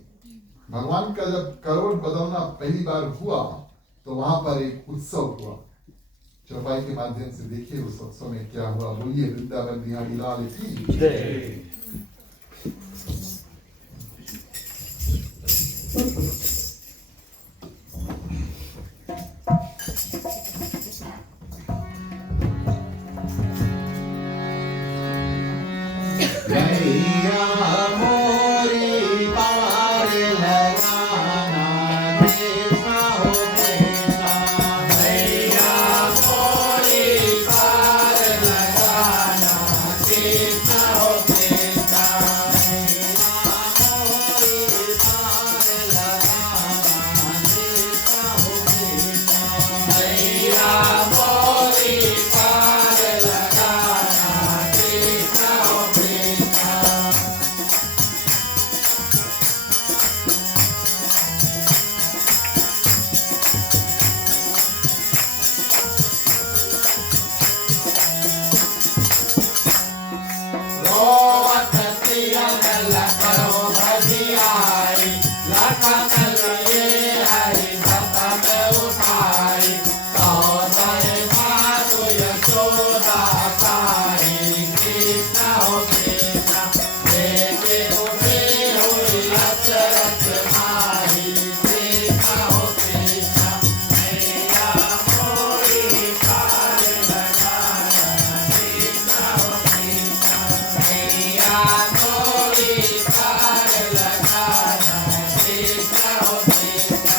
भगवान का जब करवट बदलना पहली बार हुआ तो वहां पर एक उत्सव हुआ। चौपाई के माध्यम से देखिए उस उत्सव में क्या हुआ। बोलिए वृंदावन बिहारी लाल की जय। गैया मोरी पार लगाना, कृष्णा हो कृष्णा। गैया मोरी पार लगाना, कृष्णा हो कृष्णा। गैया मोरी पार लगाना, कृष्णा हो कृष्णा। गैया मोरी पार लगाना, कृष्णा हो कृष्णा। रोवत प्रियन लखनऊ भजियाई, लखन लिए हरि भक्त में उठाई। सौदय मातु यशोदा पाई, कृष्ण हो कृष्ण। लेके उठे हुई अचरज माही, कृष्ण हो कृष्ण। मैया मोरी पार लगाना, कृष्ण हो कृष्ण। मैया मोरी पार लगाना, कृष्ण हो कृष्ण।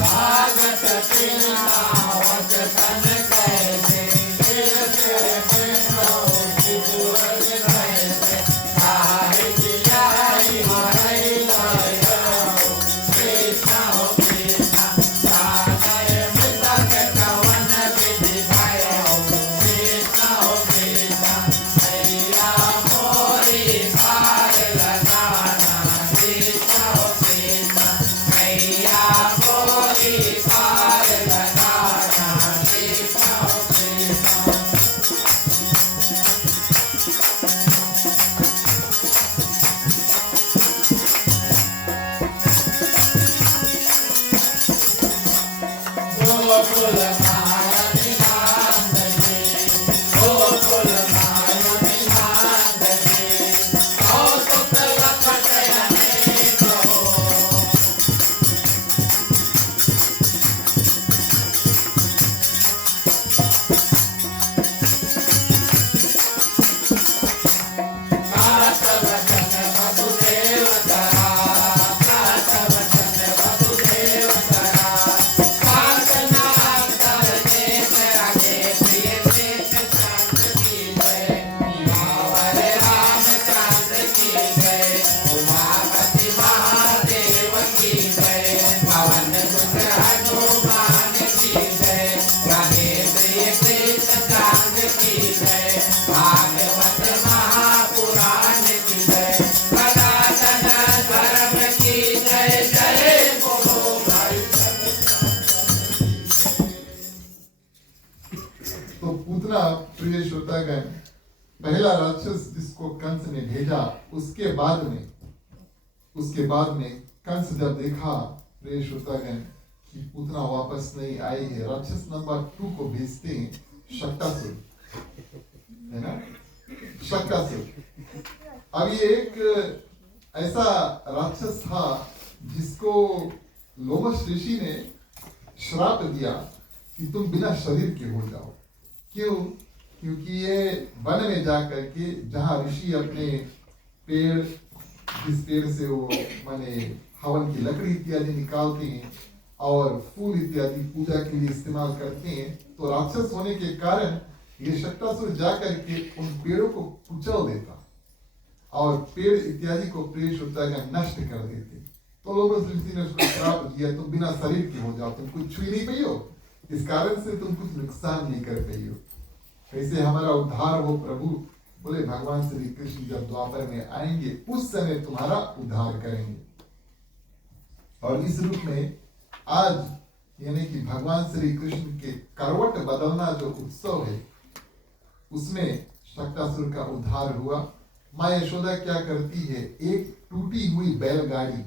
लागत चिन्हावत तन कैसे, सिर सिर पिंडो सिजुरल कैसे। काहे कियाई मरई गयो, कृष्ण हो कृष्ण। काहे मृतक कवन विधि भयो, कृष्ण हो कृष्ण। मैया मोरी पार लगाना, कृष्ण हो कृष्ण। मैया मोरी पार लगाना, कृष्ण हो कृष्ण। गोकुल मायनि नांदनी, गोकुल मायनि नांदनी। कौतुक लखट अनेक हो, काट वचन वसुदेव करा, काट वचन वसुदेव करा। काट नाम कर देश आगे, प्रिय प्रेम चंद्र की जय। यावर रामचंद्र की जय। उमापति महादेव की जय, पवन पुत्र हनुमान की जय, गणेश कृष्ण चांद की जय, भागवत महापुराण की जय, सनातन धर्म की जय, जय बोलो भाई तो पूतना प्रिय श्रोतागण पहला राक्षस जिसको कंस ने भेजा, उसके बाद में कंस जब देखा प्रिय श्रोतागण कि पूतना वापस नहीं आई है, राक्षस नंबर 2 को भेजते हैं शक्तासुर, है ना, शक्तासुर। अब ये एक ऐसा राक्षस था जिसको लोमश ऋषि ने श्राप दिया कि तुम बिना शरीर के हो जाओ। क्यों? क्योंकि ये वन में जाकर के जहाँ ऋषि अपने पेड़, जिस पेड़ से वो माने हवन की लकड़ी इत्यादि निकालते हैं और फूल इत्यादि पूजा के लिए इस्तेमाल करते हैं, तो राक्षस होने के कारण ये शक्तासुर जाकर के उन पेड़ों को कुचल देता और पेड़ इत्यादि को प्रेष होता है नष्ट कर देते। तो लोगों ने उसको श्राप दिया, तुम बिना शरीर के हो जाओ, तुम कुछ छू नहीं पाई हो, इस कारण से तुम कुछ नुकसान नहीं कर पाई हो। कैसे हमारा उद्धार हो प्रभु? बोले भगवान श्री कृष्ण जब द्वापर में आएंगे उस समय तुम्हारा उद्धार करेंगे। और इस रूप में आज यानी कि भगवान श्री कृष्ण के करवट बदलना जो उत्सव है, उसमें शक्तासुर का उद्धार हुआ। माँ यशोदा क्या करती है, एक टूटी हुई बैलगाड़ी,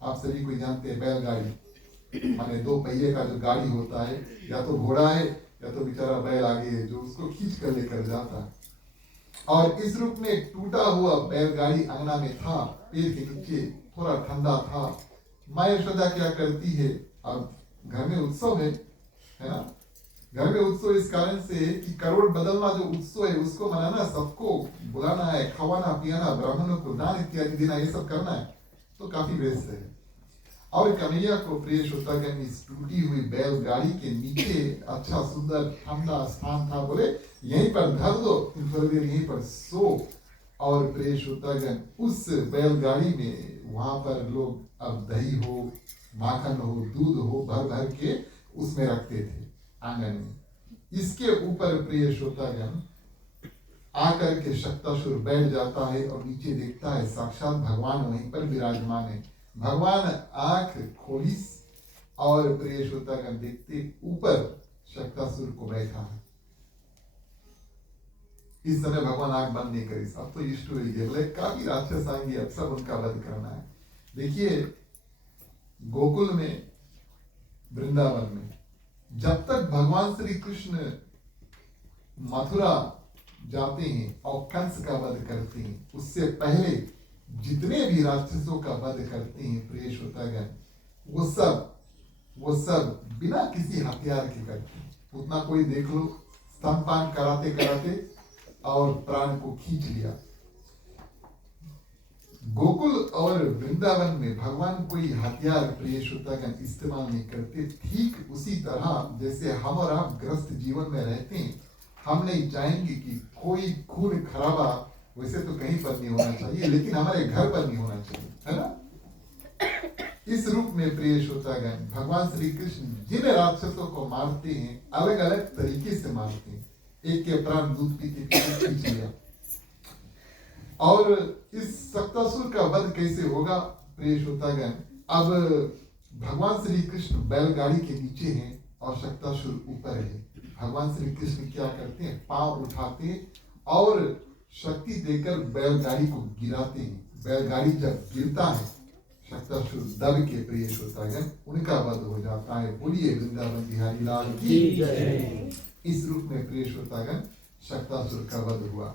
आप सभी कोई जानते हैं बैलगाड़ी माने 2 पहिए का जो गाड़ी होता है, या तो घोड़ा है या तो बेचारा बैल आगे है जो उसको खींच कर लेकर जाता है। और इस रूप में एक टूटा हुआ बैलगाड़ी अंगना में था, पेड़ के नीचे, थोड़ा ठंडा था। माँ यशोदा क्या करती है, अब घर में उत्सव है ना, घर में उत्सव इस कारण से कि करवट बदलना जो उत्सव है उसको मनाना, सबको बुलाना है, खवाना पियाना, ब्राह्मणों को दान इत्यादि देना, ये सब करना है, तो काफी व्यस्त है। और कन्हैया को प्रिय श्रोतागण इस टूटी हुई बैलगाड़ी के नीचे अच्छा सुंदर ठंडा स्थान था, बोले यहीं पर धर दो, तुम थोड़ी देर यहीं पर सो। और प्रिय श्रोतागण उस बैलगाड़ी में वहां पर लोग अब दही हो, माखन हो, दूध हो भर भर के उसमें रखते थे आंगन में। इसके ऊपर प्रिय श्रोतागण आकर के शक्तासुर बैठ जाता है और नीचे देखता है साक्षात भगवान वहीं पर विराजमान है। भगवान आंख खोलिस और प्रिय श्रोतागण देखते ऊपर शक्तासुर को बैठा है। इस समय भगवान आंख बंद नहीं करी, अब तो इष्ट हुई गए, बोले काफी राक्षस आएंगे, अब सब उनका वध करना है। देखिए गोकुल में, वृंदावन में जब तक भगवान श्री कृष्ण मथुरा जाते हैं और कंस का वध करते हैं, उससे पहले जितने भी राक्षसों का वध करते हैं प्रिय श्रोतागण, वो सब बिना किसी हथियार के करते हैं। उतना कोई देख लो स्तनपान कराते कराते और प्राण को खींच लिया। गोकुल और वृंदावन में भगवान कोई हथियार प्रिय श्रोतागण इस्तेमाल नहीं करते। ठीक उसी तरह जैसे हम और आप ग्रस्त जीवन में रहते हैं, हम नहीं चाहेंगे कि कोई खून खराबा वैसे तो कहीं पर नहीं होना चाहिए, लेकिन हमारे घर पर नहीं होना चाहिए, है ना। इस रूप में प्रिय श्रोतागण भगवान श्री कृष्ण जिन राक्षसों को मारते हैं अलग अलग तरीके से मारते हैं। एक के प्राण दूध पीते पीते खींच लिया। और इस शक्तासुर का वध कैसे होगा प्रिय श्रोतागण, अब भगवान श्री कृष्ण बैलगाड़ी के नीचे हैं और शक्तासुर ऊपर है। भगवान श्री कृष्ण क्या करते हैं, पांव उठाते और शक्ति देकर बैलगाड़ी को गिराते हैं। बैलगाड़ी जब गिरता है शक्तासुर दब के प्रिय श्रोतागण उनका वध हो जाता है। बोलिए वृंदावन बिहारी लाल की जय। इस रूप में प्रिय श्रोतागण शक्तासुर का वध हुआ।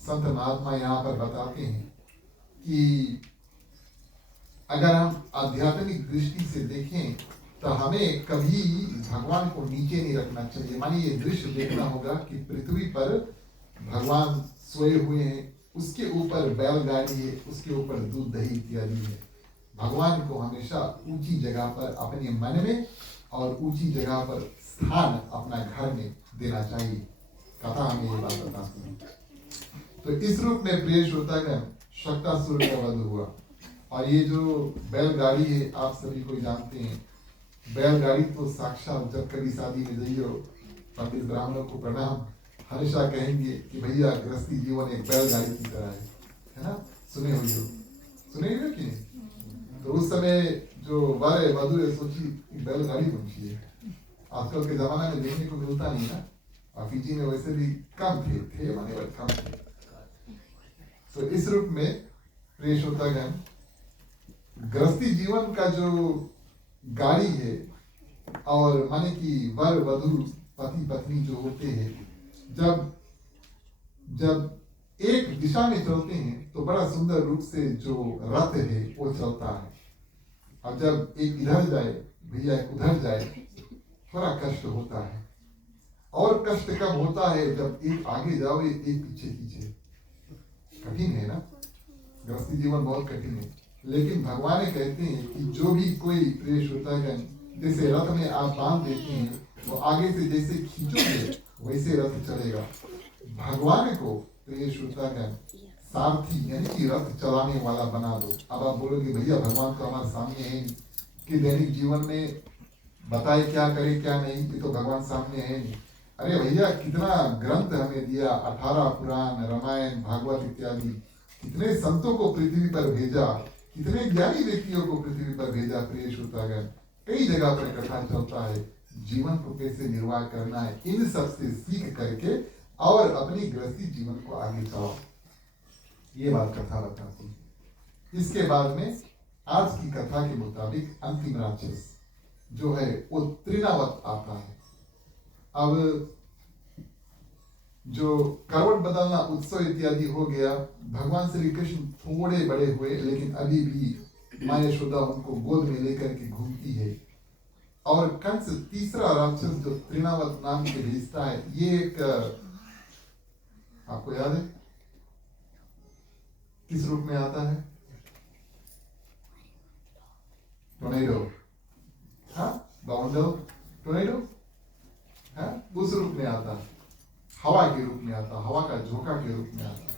संत महात्मा यहाँ पर बताते हैं कि अगर हम आध्यात्मिक दृष्टि से देखें तो हमें कभी भगवान को नीचे नहीं रखना चाहिए। मानिए ये दृश्य देखना होगा कि पृथ्वी पर भगवान सोए हुए हैं, उसके ऊपर बैलगाड़ी है, उसके ऊपर दूध दही इत्यादि है। भगवान को हमेशा ऊंची जगह पर अपने मन में और ऊंची जगह पर स्थान अपना घर में देना चाहिए। कथा हमें ये बात बताती है। तो इस रूप में प्रिय श्रोतागण शक्तासुर का वध हुआ। और ये जो बैलगाड़ी है आप सभी को जानते हैं, बैलगाड़ी तो साक्षात जब कभी शादी में जाइयो पंडित ब्राह्मणों को प्रणाम हमेशा कहेंगे कि भैया गृहस्थी जीवन एक बैलगाड़ी की तरह है ना? सुने हुए हो, सुने हुए कि नहीं? तो उस समय जो वर है वधु है सोची बैलगाड़ी बनती है। आजकल के जमाना में देखने को मिलता नहीं ना, और फिजी में वैसे भी कम थे माने वाले कम थे। तो इस रूप में प्रिय श्रोतागण, गृहस्थी जीवन का जो गाड़ी है और माने कि वर वधु पति पत्नी जो होते हैं, जब एक दिशा में चलते हैं तो बड़ा सुंदर रूप से जो रथ है वो चलता है। और जब एक इधर जाए भैया एक उधर जाए थोड़ा कष्ट होता है। और कष्ट कब होता है? जब एक आगे जाओ एक पीछे पीछे। कठिन है ना, गृहस्थी जीवन बहुत कठिन है। लेकिन भगवान कहते हैं कि जो भी कोई प्रिय श्रोतागण, जैसे रथ में आप बांध देते हैं तो आगे से जैसे खींचोगे वैसे रथ चलेगा। भगवान को प्रिय श्रोतागण सारथी यानी कि रथ चलाने वाला बना दो। अब आप बोलोगे भैया भगवान तो हमारे सामने है कि दैनिक जीवन में बताए क्या करे क्या नहीं, ये तो भगवान सामने है नहीं। अरे भैया कितना ग्रंथ हमें दिया, 18 पुराण, रामायण, भागवत इत्यादि, कितने संतों को पृथ्वी पर भेजा, कितने ज्ञानी व्यक्तियों को पृथ्वी पर भेजा। प्रिय श्रोतागण, कई जगह पर कथा चलता है जीवन को कैसे निर्वाह करना है। इन सब से सीख करके और अपनी गृहस्थी जीवन को आगे चलाओ, ये बात कथा बताती है। इसके बाद में आज की कथा के मुताबिक अंतिम राक्षस जो है वो त्रिनावत आता है। अब जो करवट बदलना उत्सव इत्यादि हो गया, भगवान श्री कृष्ण थोड़े बड़े हुए लेकिन अभी भी माँ यशोदा उनको गोद में लेकर के घूमती है। और कंस तीसरा राक्षस जो त्रिनावत नाम के भेजता है, ये एक आपको याद है किस रूप में आता है? टोर्नेडो, हाँ बाउंडल टोर्नेडो, हाँ उस रूप में आता है, हवा के रूप में आता, हवा का झोंका के रूप में आता।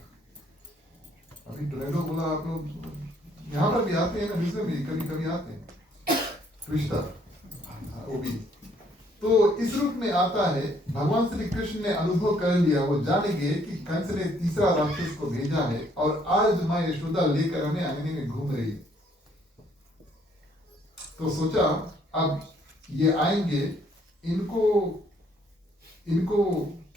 अभी टोर्नेडो बोला आप लोग यहाँ पर भी आते हैं ना, दूसरे भी कभी कभी आते हैं, ट्विस्टर वो भी। तो इस रूप में आता है। भगवान श्री कृष्ण ने अनुभव कर लिया, वो जाने गए कि कंस ने तीसरा राक्षस को भेजा है और आज माँ यशोदा लेकर हमें आंगने में घूम रही। तो सोचा अब ये आएंगे, इनको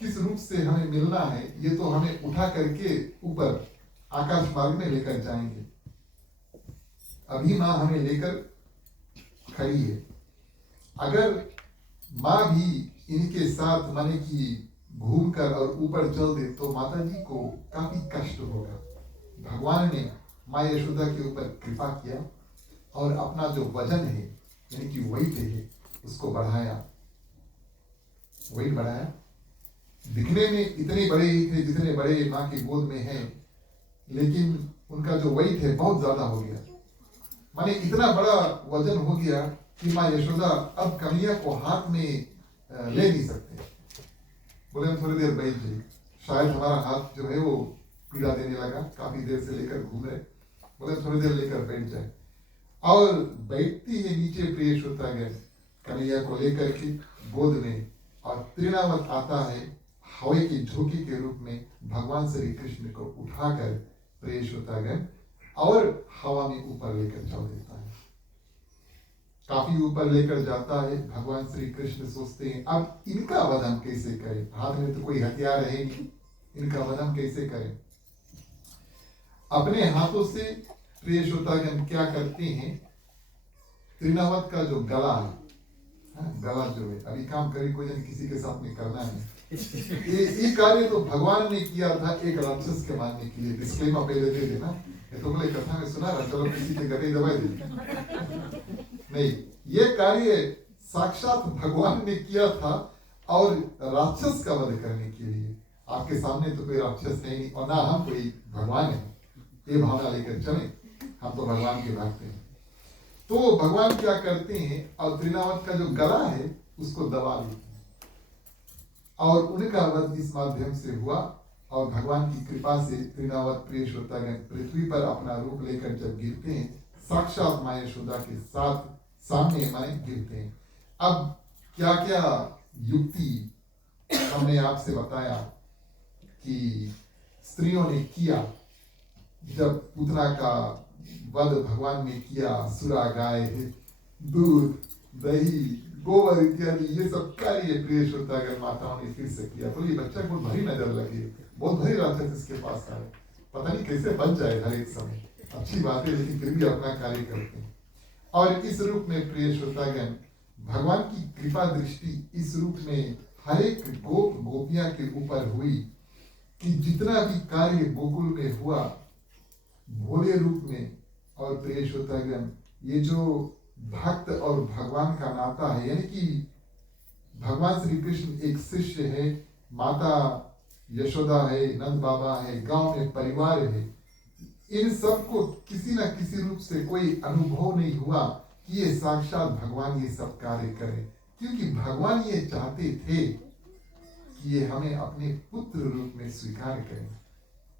किस रूप से हमें मिलना है, ये तो हमें उठा करके ऊपर आकाश मार्ग में लेकर जाएंगे। अभी माँ हमें लेकर खड़ी है, अगर माँ भी इनके साथ माने कि घूमकर और ऊपर चल दे तो माता जी को काफी कष्ट होगा। भगवान ने माँ यशोदा के ऊपर कृपा किया और अपना जो वजन है यानी कि वेट है उसको बढ़ाया, वेट बढ़ाया। दिखने में इतने बड़े ही थे जितने बड़े माँ की गोद में हैं, लेकिन उनका जो वेट है बहुत ज्यादा हो गया, माने इतना बड़ा वजन हो गया कि माँ यशोदा अब कन्हैया को हाथ में ले नहीं सकते। बोले हम थोड़ी देर बैठ जाए, शायद हमारा हाथ जो है वो पीड़ा देने लगा, काफी देर से लेकर घूम रहे, बोले थोड़ी देर लेकर बैठ जाए। और बैठती है नीचे प्रिय श्रोतागण कन्हैया को लेकर के गोद में, और त्रिनावत आता है हवा के झोंके के रूप में भगवान श्री कृष्ण को उठाकर प्रिय श्रोतागण और हवा में ऊपर लेकर चल देता है। काफी ऊपर लेकर जाता है। भगवान श्री कृष्ण सोचते हैं अब इनका वध हम कैसे करें, हाथ में तो कोई हथियार है नहीं, इनका वध हम कैसे करें। अपने हाथों से प्रिय श्रोतागण क्या करते हैं, त्रिनावत का जो गला है, गला जो है अभी काम करी कोई नहीं, किसी के साथ में करना है। ये कार्य तो भगवान ने किया था एक राक्षस के मारने के लिए। डिस्क्लेमर पहले दे देना, ये तो बोले कथा में सुना रहा, चलो किसी के गले दबाई दे नहीं, ये कार्य साक्षात भगवान ने किया था और राक्षस का वध करने के लिए। आपके सामने तो कोई राक्षस है नहीं और ना हम कोई भगवान है, ये भावना लेकर चले, हम तो भगवान के भक्त हैं। तो भगवान क्या करते हैं, और त्रिनावत का जो गला है उसको दबा देते हैं और उनका वध इस माध्यम से हुआ। और भगवान की कृपा से तृणावत प्रिय श्रोतागण पृथ्वी पर अपना रूप लेकर जब गिरते हैं, साक्षात माँ यशोदा के साथ सामने माने गिरते हैं। अब क्या क्या युक्ति हमने आपसे बताया कि स्त्रियों ने किया जब पूतना का वध भगवान ने किया, सुरा गाय, दूध, दही, गोबर इत्यादि ये सब कार्य प्रिय श्रोतागण माताओं ने फिर से किया। तो ये बच्चा बहुत भारी नजर लगी, बहुत भारी राक्षस इसके पास आए, पता नहीं कैसे बच जाए हर एक समय। अच्छी बात है, लेकिन फिर भी अपना कार्य करते हैं। और इस रूप में प्रिय श्रोतागण भगवान की कृपा दृष्टि इस रूप में हर एक गोप गोपियां के ऊपर हुई कि जितना भी कार्य गोकुल में हुआ भोले रूप में। और प्रिय श्रोतागण ये जो भक्त और भगवान का नाता है, यानी कि भगवान श्री कृष्ण एक शिष्य है, माता यशोदा है, नंद बाबा है, गांव में परिवार है, इन सबको किसी न किसी रूप से कोई अनुभव नहीं हुआ कि ये साक्षात भगवान ये सब कार्य करे, क्योंकि भगवान ये चाहते थे कि ये हमें अपने पुत्र रूप में स्वीकार करें।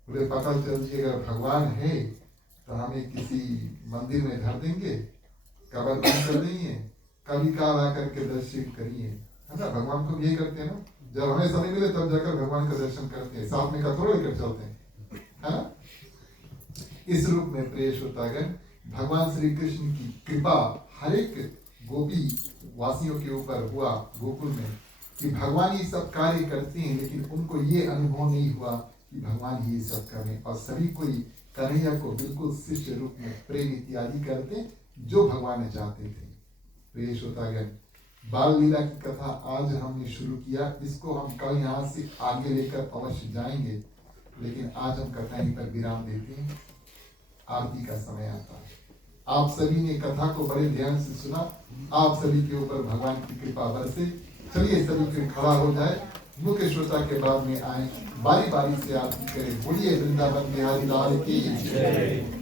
बोले पता चल कि अगर भगवान है तो हमें किसी मंदिर में धर देंगे, कब्र बंद कर देंगे, कभी काल आकर के दर्शन करिए, है ना। भगवान को ये करते हैं ना, जब हमें समय मिले तब जाकर भगवान का दर्शन करते हैं, साथ में का थोड़ा लेकर चलते हैं, है ना। इस रूप में प्रिय श्रोतागण भगवान श्री कृष्ण की कृपा हर एक गोपी वासियों के ऊपर हुआ गोकुल में कि भगवान ये सब कार्य करते हैं, लेकिन उनको ये अनुभव नहीं हुआ कि भगवान ये सब करें। और सभी कोई कन्हैया को बिल्कुल शिष्य रूप में प्रेम इत्यादि करते जो भगवान चाहते थे। प्रिय श्रोतागण बाल लीला की कथा आज हमने शुरू किया, इसको हम कल यहाँ से आगे लेकर अवश्य जाएंगे, लेकिन आज हम कथा यहीं पर विराम देते हैं। आरती का समय आता है। आप सभी ने कथा को बड़े ध्यान से सुना, आप सभी के ऊपर भगवान की कृपा बरसे। चलिए सभी फिर खड़ा हो जाए, मुख्य श्रोता के बाद में आए, बारी बारी से आरती करें। बोलिए वृंदावन बिहारी लाल की जय।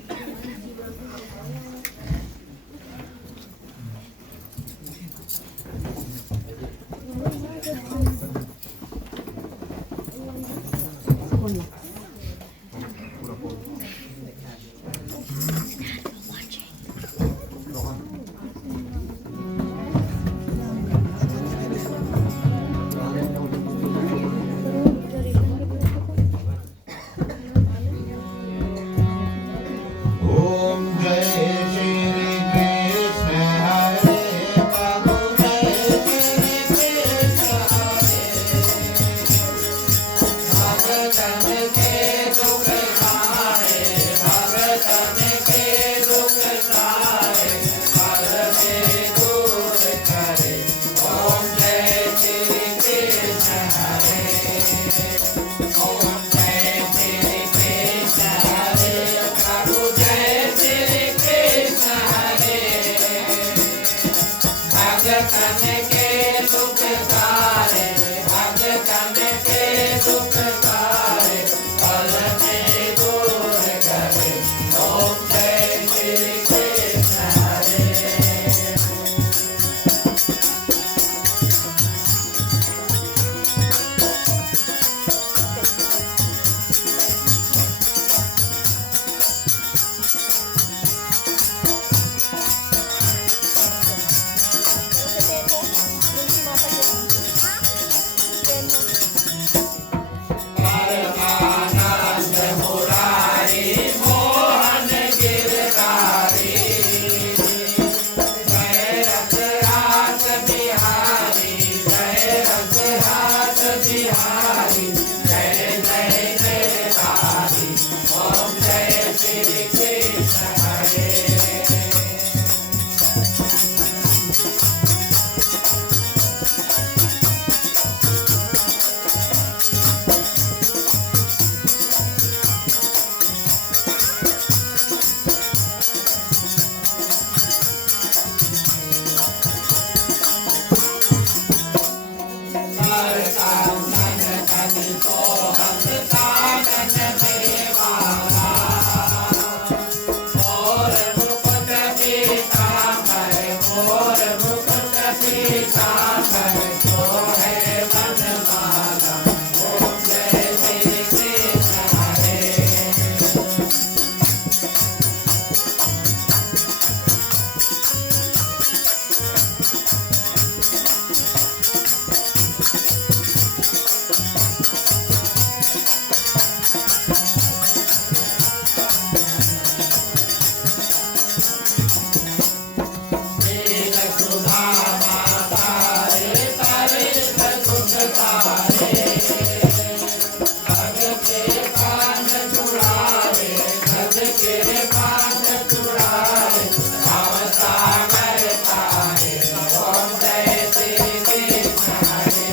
कृपान छुड़ाए भवसागर तारे ओम जय श्री कृष्ण हरे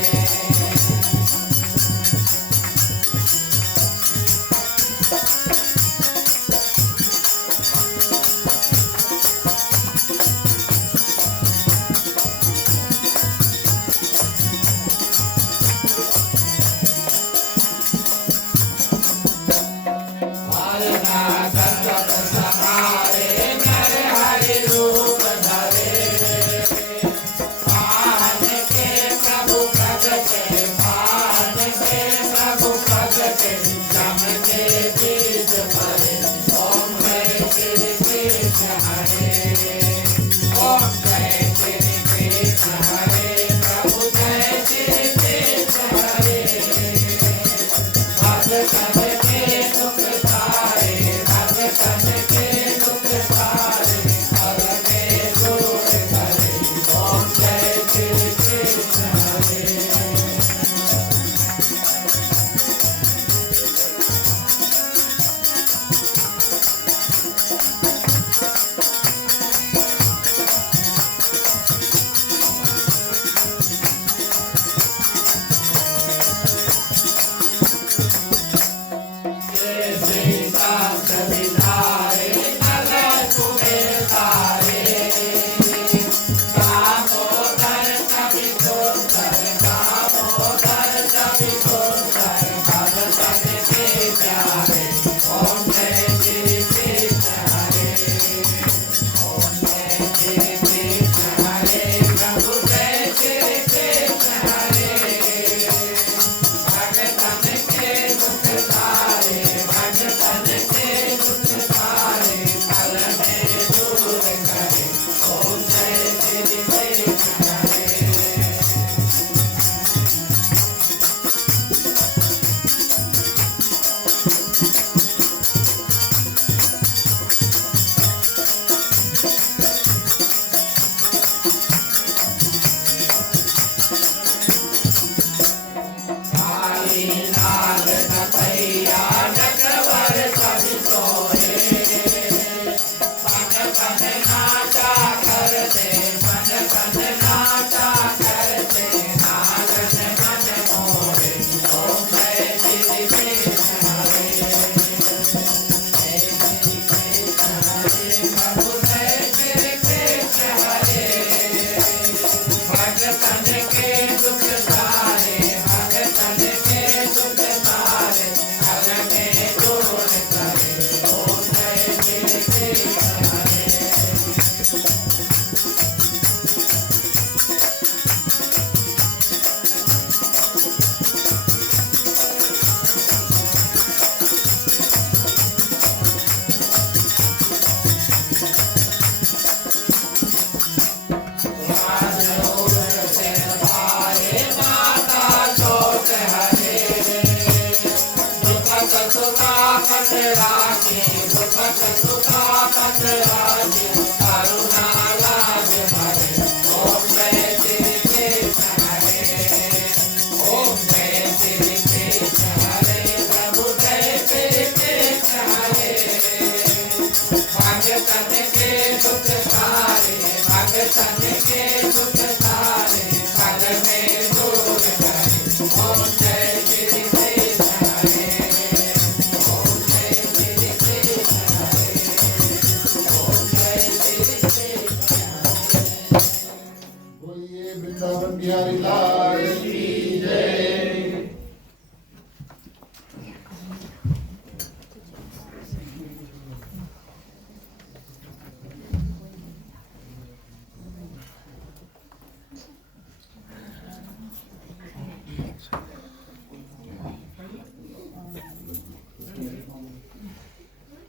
बोलिए वृंदावन बिहारी लाल की जय।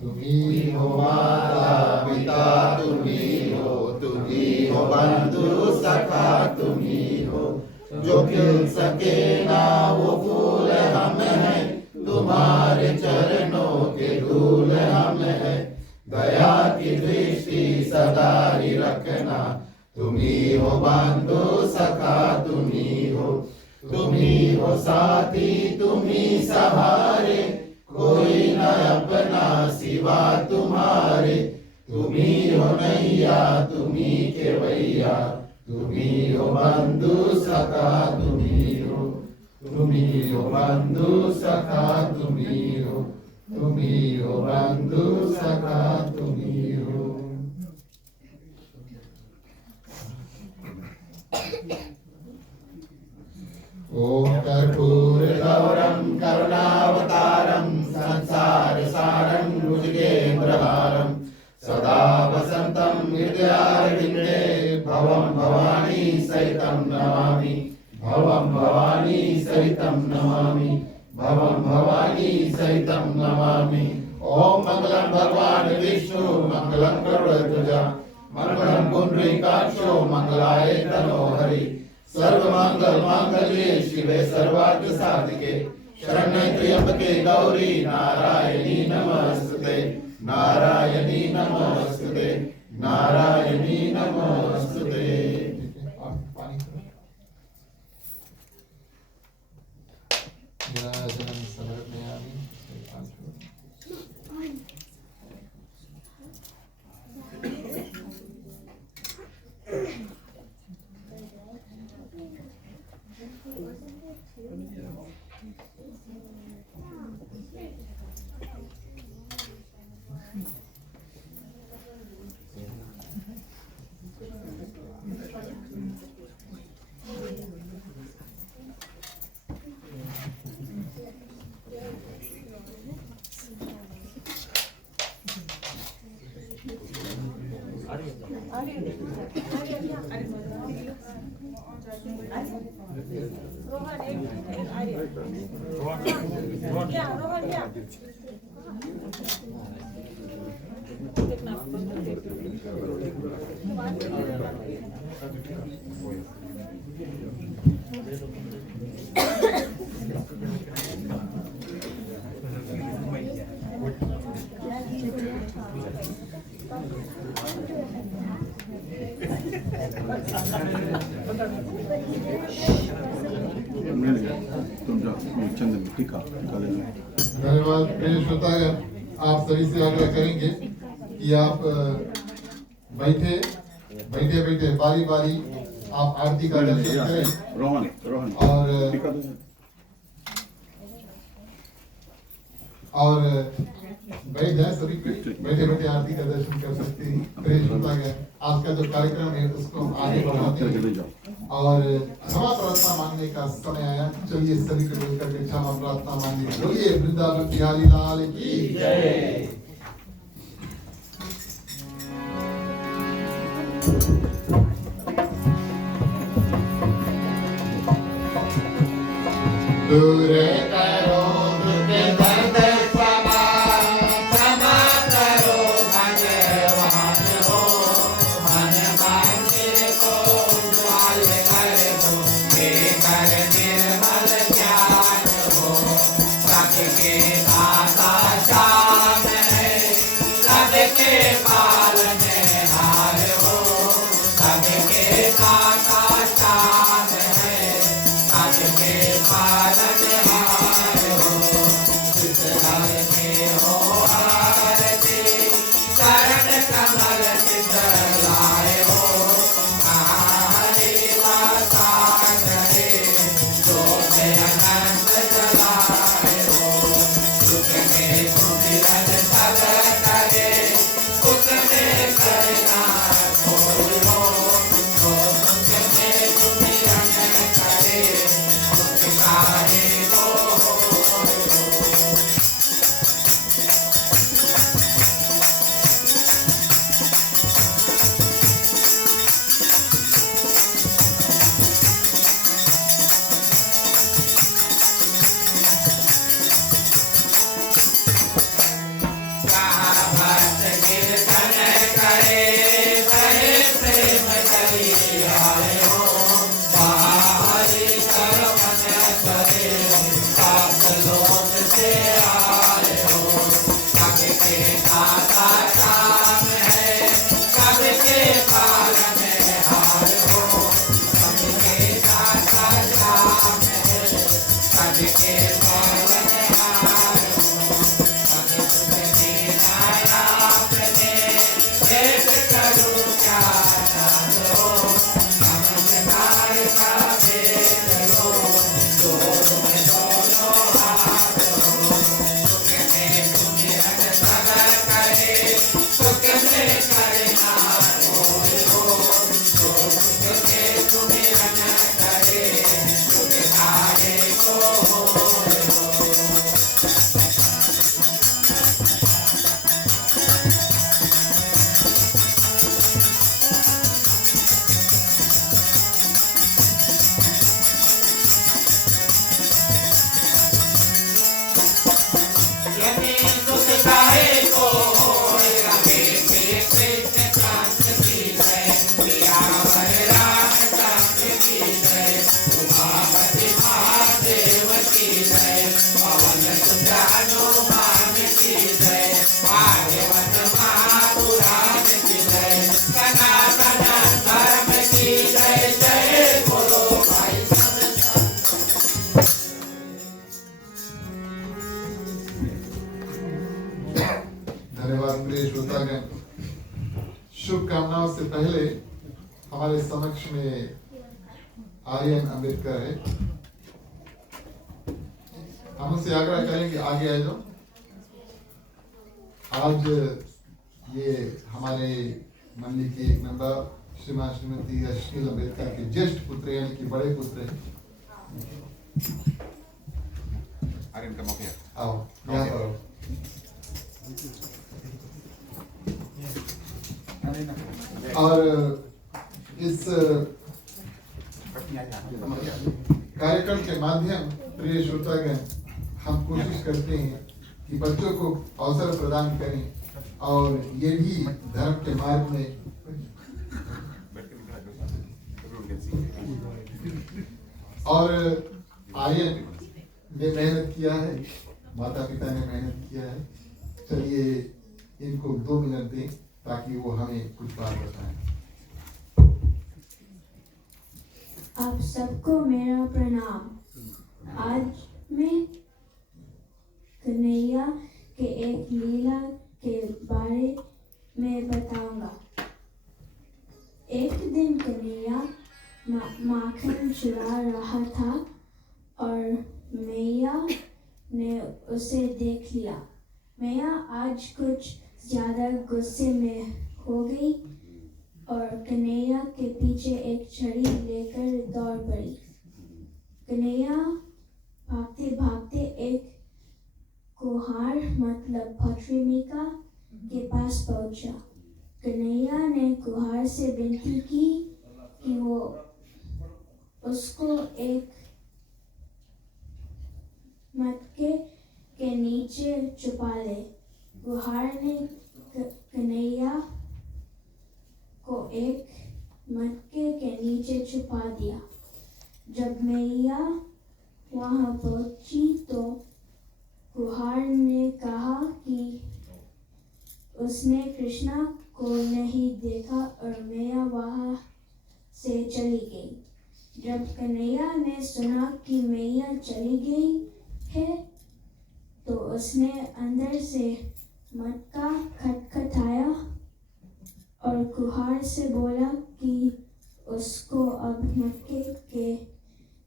तुम्ही हो माता पिता, तुम्ही हो बंधु सखा, तुम्ही हो जो खिल सके ना वो फूल हम हैं, तुम्हारे चरणों के धूल हम हैं। दया की दृष्टि सदा ही रखना, तुम्ही हो बंधु सखा, तुम्ही हो साथी, तुम्ही सहारे, कोई न अपना सिवा तुम्हारे। तुम्ही हो नैया तुम्ही केवैया, तुम्ही हो बंधु सखा तुम्ही हो, तुम्ही हो बंधु सखा तुम्ही हो, तुम्ही हो बंधु सखा तुम्ही हो। ओम कर्पूर गौरम करुणावतारम संसार सारं भुजगेन्द्रहारं सदा वसंतं हृदयारविन्दे भवं भवानी सहितं नमामि, भवं भवानी सहितं नमामि, भवं भवानी सहितं नमामि। ओम मंगलम भगवान विष्णु मंगलम गरुड़ध्वज मंगलम पुंडरीकाक्षो मंगलाय तनोहरि। सर्वमंगल मांगल्ये शिवे सर्वार्थ साधिके शरण्ये त्र्यंबके गौरी नारायणी नमस्तुते, नारायणी नमस्तुते, नारायणी नमस्तुते। विराजनं समर्पयामि। धन्यवाद प्रिय श्रोतागण, आप सभी से आग्रह करेंगे कि आप बैठे बैठे बैठे बारी बारी आप आरती का दर्शन करें। और बैठ जाए, सभी बैठे बैठे आरती का दर्शन कर सकते हैं। प्रिय श्रोतागण, आज का जो कार्यक्रम है उसको हम आगे बढ़ाते हैं और क्षमा प्रार्थना मांगने का समय आया। चलिए सभी को मिलकर के क्षमा प्रार्थना मांगे। बोलिए वृंदावन बिहारी लाल की जय। दूर करो दुख दर्द समा, क्षमा करो भगवान हो, मन मंदिर को उज्ज्वल कर दो, लेकर निर्मल ज्ञान हो। सबके दाता श्याम है, सबके पालनहार हो, सबके दाता श्याम है, सबके पालनहार श्रोतागण, शुभकामनाओं से पहले हमारे समक्ष में आर्यन अम्बेडकर है। हम उनसे आग्रह करेंगे आगे आ जाओ। आज ये हमारे मंडली के एक मेंबर श्रीमान श्रीमती अश्लील अम्बेडकर के ज्येष्ठ पुत्र यानी कि बड़े पुत्र हैं। आर्यन का मौके आओ यहाँ पर आओ। और इस कार्यक्रम के माध्यम प्रिय श्रोतागण, हम कोशिश करते हैं कि बच्चों को अवसर प्रदान करें और ये भी धर्म के मार्ग में और आर्यन ने मेहनत किया है, माता पिता ने मेहनत किया है। चलिए इनको 2 मिनट दें ताकि वो हमें कुछ बात बताएं। आप सबको मेरा प्रणाम। आज मैं कन्हैया के एक लीला के बारे में बताऊंगा। एक दिन कन्हैया माखन चुरा रहा था और मैया ने उसे देख लिया। मैया आज कुछ ज्यादा गुस्से में हो गई और कन्हैया के पीछे एक छड़ी लेकर दौड़ पड़ी। कन्हैया भागते भागते एक कुम्हार मतलब पटरी मीका के पास पहुंचा। कन्हैया ने कुम्हार से विनती की कि वो उसको एक मटके के नीचे छुपा ले। कुम्हार ने कन्हैया को एक मटके के नीचे छुपा दिया। जब मैया वहां पहुंची तो कुम्हार ने कहा कि उसने कृष्णा को नहीं देखा और मैया वहां से चली गई। जब कन्हैया ने सुना कि मैया चली गई है तो उसने अंदर से मटका खटखटाया और कुम्हार से बोला कि उसको अब मटके के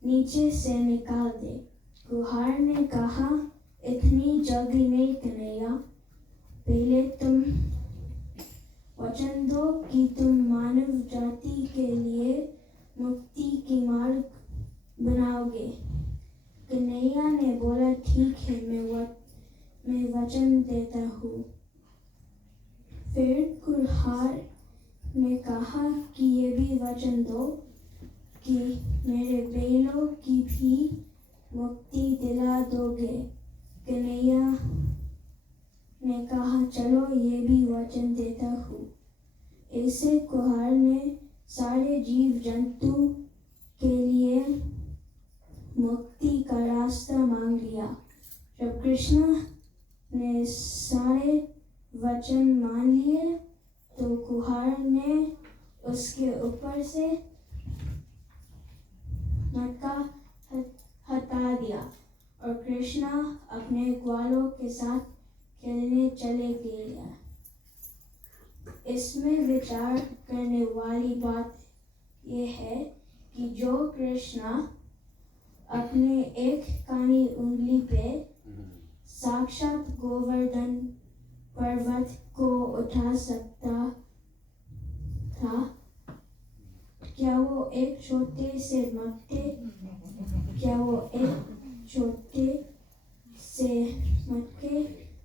नीचे से निकाल दे। कुम्हार ने कहा, इतनी जल्दी नहीं कन्हैया, पहले तुम वचन दो कि तुम मानव जाति के लिए मुक्ति की मार्ग बनाओगे। कन्हैया ने बोला, ठीक है, मैं वचन देता हूँ। फिर कुम्हार ने कहा कि ये भी वचन दो कि मेरे बैलों की भी मुक्ति दिला दोगे। कन्हैया ने कहा, चलो ये भी वचन देता हूँ। ऐसे कुम्हार ने सारे जीव जंतु के लिए मुक्ति का रास्ता मांग लिया। जब कृष्ण ने सारे वचन मान लिए तो कुम्हार ने उसके ऊपर से मटका हटा दिया और कृष्णा अपने ग्वालों के साथ खेलने चले गए। इसमें विचार करने वाली बात यह है कि जो कृष्णा अपने एक कानी उंगली पे साक्षात गोवर्धन पर्वत को उठा सकता था, क्या वो एक छोटे से मटके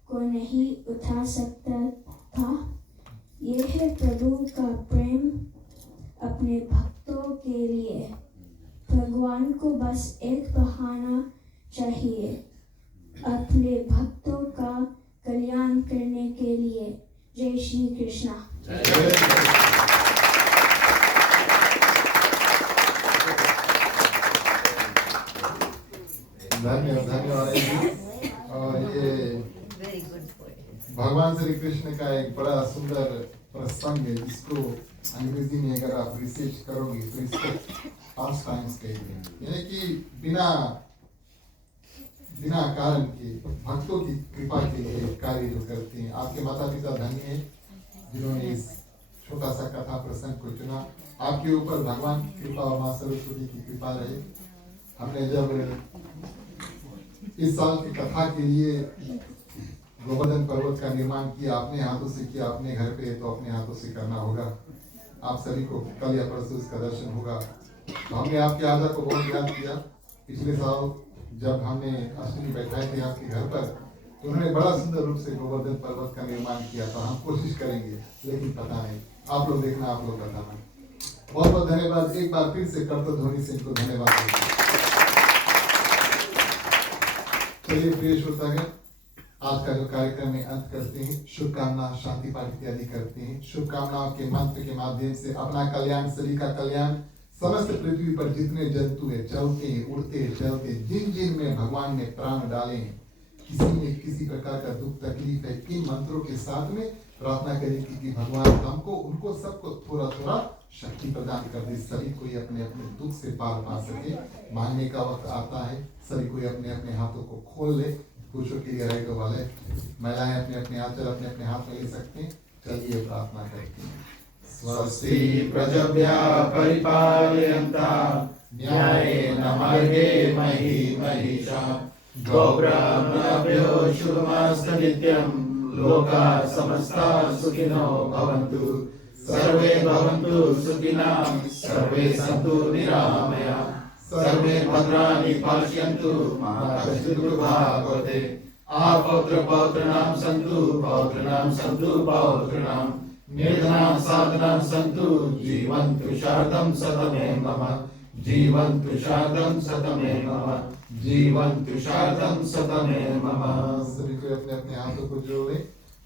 को नहीं उठा सकता था? यह है प्रभु का प्रेम अपने भक्तों के लिए। भगवान को बस एक बहाना चाहिए अपने भक्तों का कल्याण करने के लिए। जय श्री कृष्णा। धन्यवाद। और ये भगवान श्री कृष्ण का एक बड़ा सुंदर प्रसंग है जिसको अंग्रेजी में अगर आप रिसर्च करोगे तो इसको पास्ट टाइम्स कहते हैं, यानी कि बिना कारण के भक्तों की कृपा के लिए कार्य जो करते हैं। आपके माता पिता धन्य हैं जिन्होंने इस छोटा सा कथा प्रसंग को चुना। आपके ऊपर भगवान की कृपा और माँ सरस्वती की कृपा रहे। हमने जब इस साल की कथा के लिए गोवर्धन पर्वत का निर्माण किया, अपने हाथों से किया, अपने घर पे तो अपने हाथों से करना होगा। आप सभी को कल या परसों इसका दर्शन होगा। तो हमने आपके आजा को बहुत याद किया। पिछले साल जब हमने अष्टमी बैठाए थे आपके घर पर, तो उन्होंने बड़ा सुंदर रूप से गोवर्धन पर्वत का निर्माण किया था। हम कोशिश करेंगे, लेकिन पता नहीं, आप लोग देखना, आप लोग बताना। बहुत बहुत धन्यवाद। एक बार फिर से कर्तव्य ध्वनि से इनको धन्यवाद देते हैं। चलिए प्रिय श्रोतागण, आज का जो कार्यक्रम में अंत करते हैं। शुभकामना, शांति पाठ इत्यादि करते हैं। शुभकामनाओं के मंत्र के माध्यम से अपना कल्याण, सभी का कल्याण, समस्त पृथ्वी पर जितने जंतु है, चलते उड़ते चलते, जिन जिन में भगवान ने प्राण डाले हैं, किसी में किसी प्रकार का दुख तकलीफ है, इन मंत्रों के साथ में प्रार्थना करेंगे कि भगवान हमको, उनको सबको थोड़ा थोड़ा शक्ति प्रदान कर दे। सभी कोई अपने अपने दुख से पार पा सके। मांगने का वक्त आता है, सभी कोई अपने अपने हाथों को खोल ले। पुरुषों के लिए राइटो वाले, महिलाएं अपने अपने आंचल अपने अपने हाथ में ले सकते हैं। चलिए प्रार्थना करते हैं। स्वस्ति प्रजभ्यः परिपालयन्तां न्यायेन मार्गेण महीं महिषाः गोब्राह्मणेभ्यो शुभमस्तु नित्यं। लोकाः समस्ताः सुखिनो भवन्तु। सर्वे भवन्तु सुखिनः, सर्वे सन्तु निरामयाः, सर्वे भद्राणि पश्यन्तु, मा कश्चित् दुर्भाग् भवेत्। आपौत्र पौत्राणां सन्तु, पौत्राणां सन्तु पौत्राणां, निर्धनाः साधनाः सन्तु, जीवन्तु शारदं शतमेव मम, जीवन्तु शारदं शतमेव मम, जीवन्तु शारदं शतमेव मम। सभी को अपने अपने हाथों को जोड़े।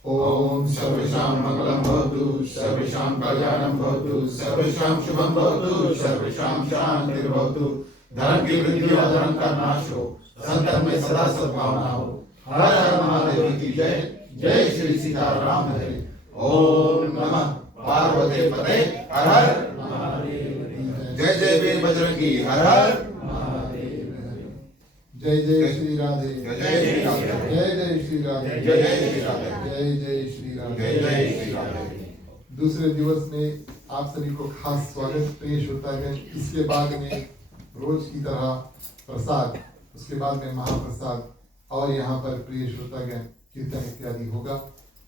ओम सर्वेषां मंगलं भवतु, सर्वेषां कल्याणं भवतु, सर्वेषां शुभं भवतु, सर्वेषां शान्तिर्भवतु। धर्म की वृद्धि और धर्म का नाश हो, संकट में सदा सद्भावना हो। हर हर महादेव की जय। जय श्री सीताराम हरे। ओम नमः पार्वती पते हर हर महादेव। जय जय वीर बजरंगी हर हर महादेव। जय जय श्री राधे। जय श्री राधे। जय जय श्री राधे। जय जय श्री राधे। जय जय श्री राधे। जय जय श्री राधे। दूसरे दिवस में आप सभी को खास स्वागत पेश होता है। इसके बाद में रोज की तरह प्रसाद, उसके बाद में महाप्रसाद और यहाँ पर प्रिय श्रोतागण कीर्तन इत्यादि होगा।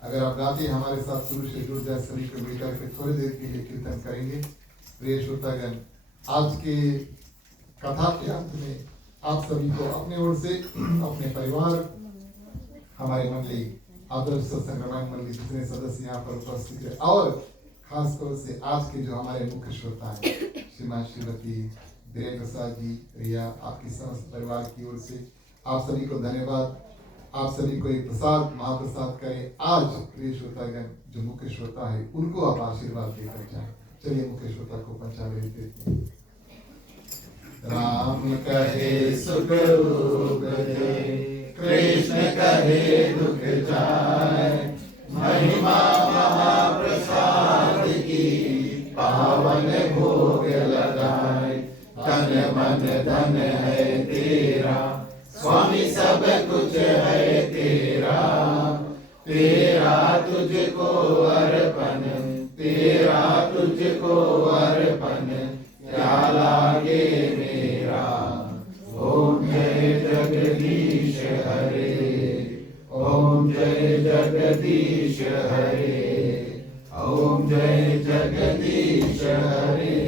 अगर आप गाते हमारे साथ शुरू से जुड़ जाए, सभी को मिलकर के थोड़ी देर के लिए कीर्तन करेंगे। प्रिय श्रोतागण, आज के कथा के अंत में आप सभी को अपने ओर से, अपने परिवार, हमारे मंडली आदर्श सत्संग रामायण मंडली जितने सदस्य यहाँ पर उपस्थित है, और खास तौर से आज के जो हमारे मुख्य श्रोता हैं, श्रीमान श्रीमती वीरेंद्र प्रसाद जी, रिया, आपकी समस्त परिवार की ओर से आप सभी को धन्यवाद। आप सभी को एक प्रसाद, महाप्रसाद करें। आज प्रिय श्रोतागण जो मुख्य श्रोता है, उनको आप आशीर्वाद देकर जाएं। चलिए मुख्य श्रोता को पंचामृत देते हैं। राम कहे सुख उपजे, कृष्ण कहे दुख जाय। महिमा महाप्रसाद की, पावन भोग लगाए। तन मन धन है तेरा, स्वामी सब कुछ है तेरा। तेरा तुझको अर्पण, तेरा तुझको अर्पण, क्या लागे मेरा। ओम जय जगदीश हरे, ओम जय जगदीश हरे, ओम जय जगदीश हरे।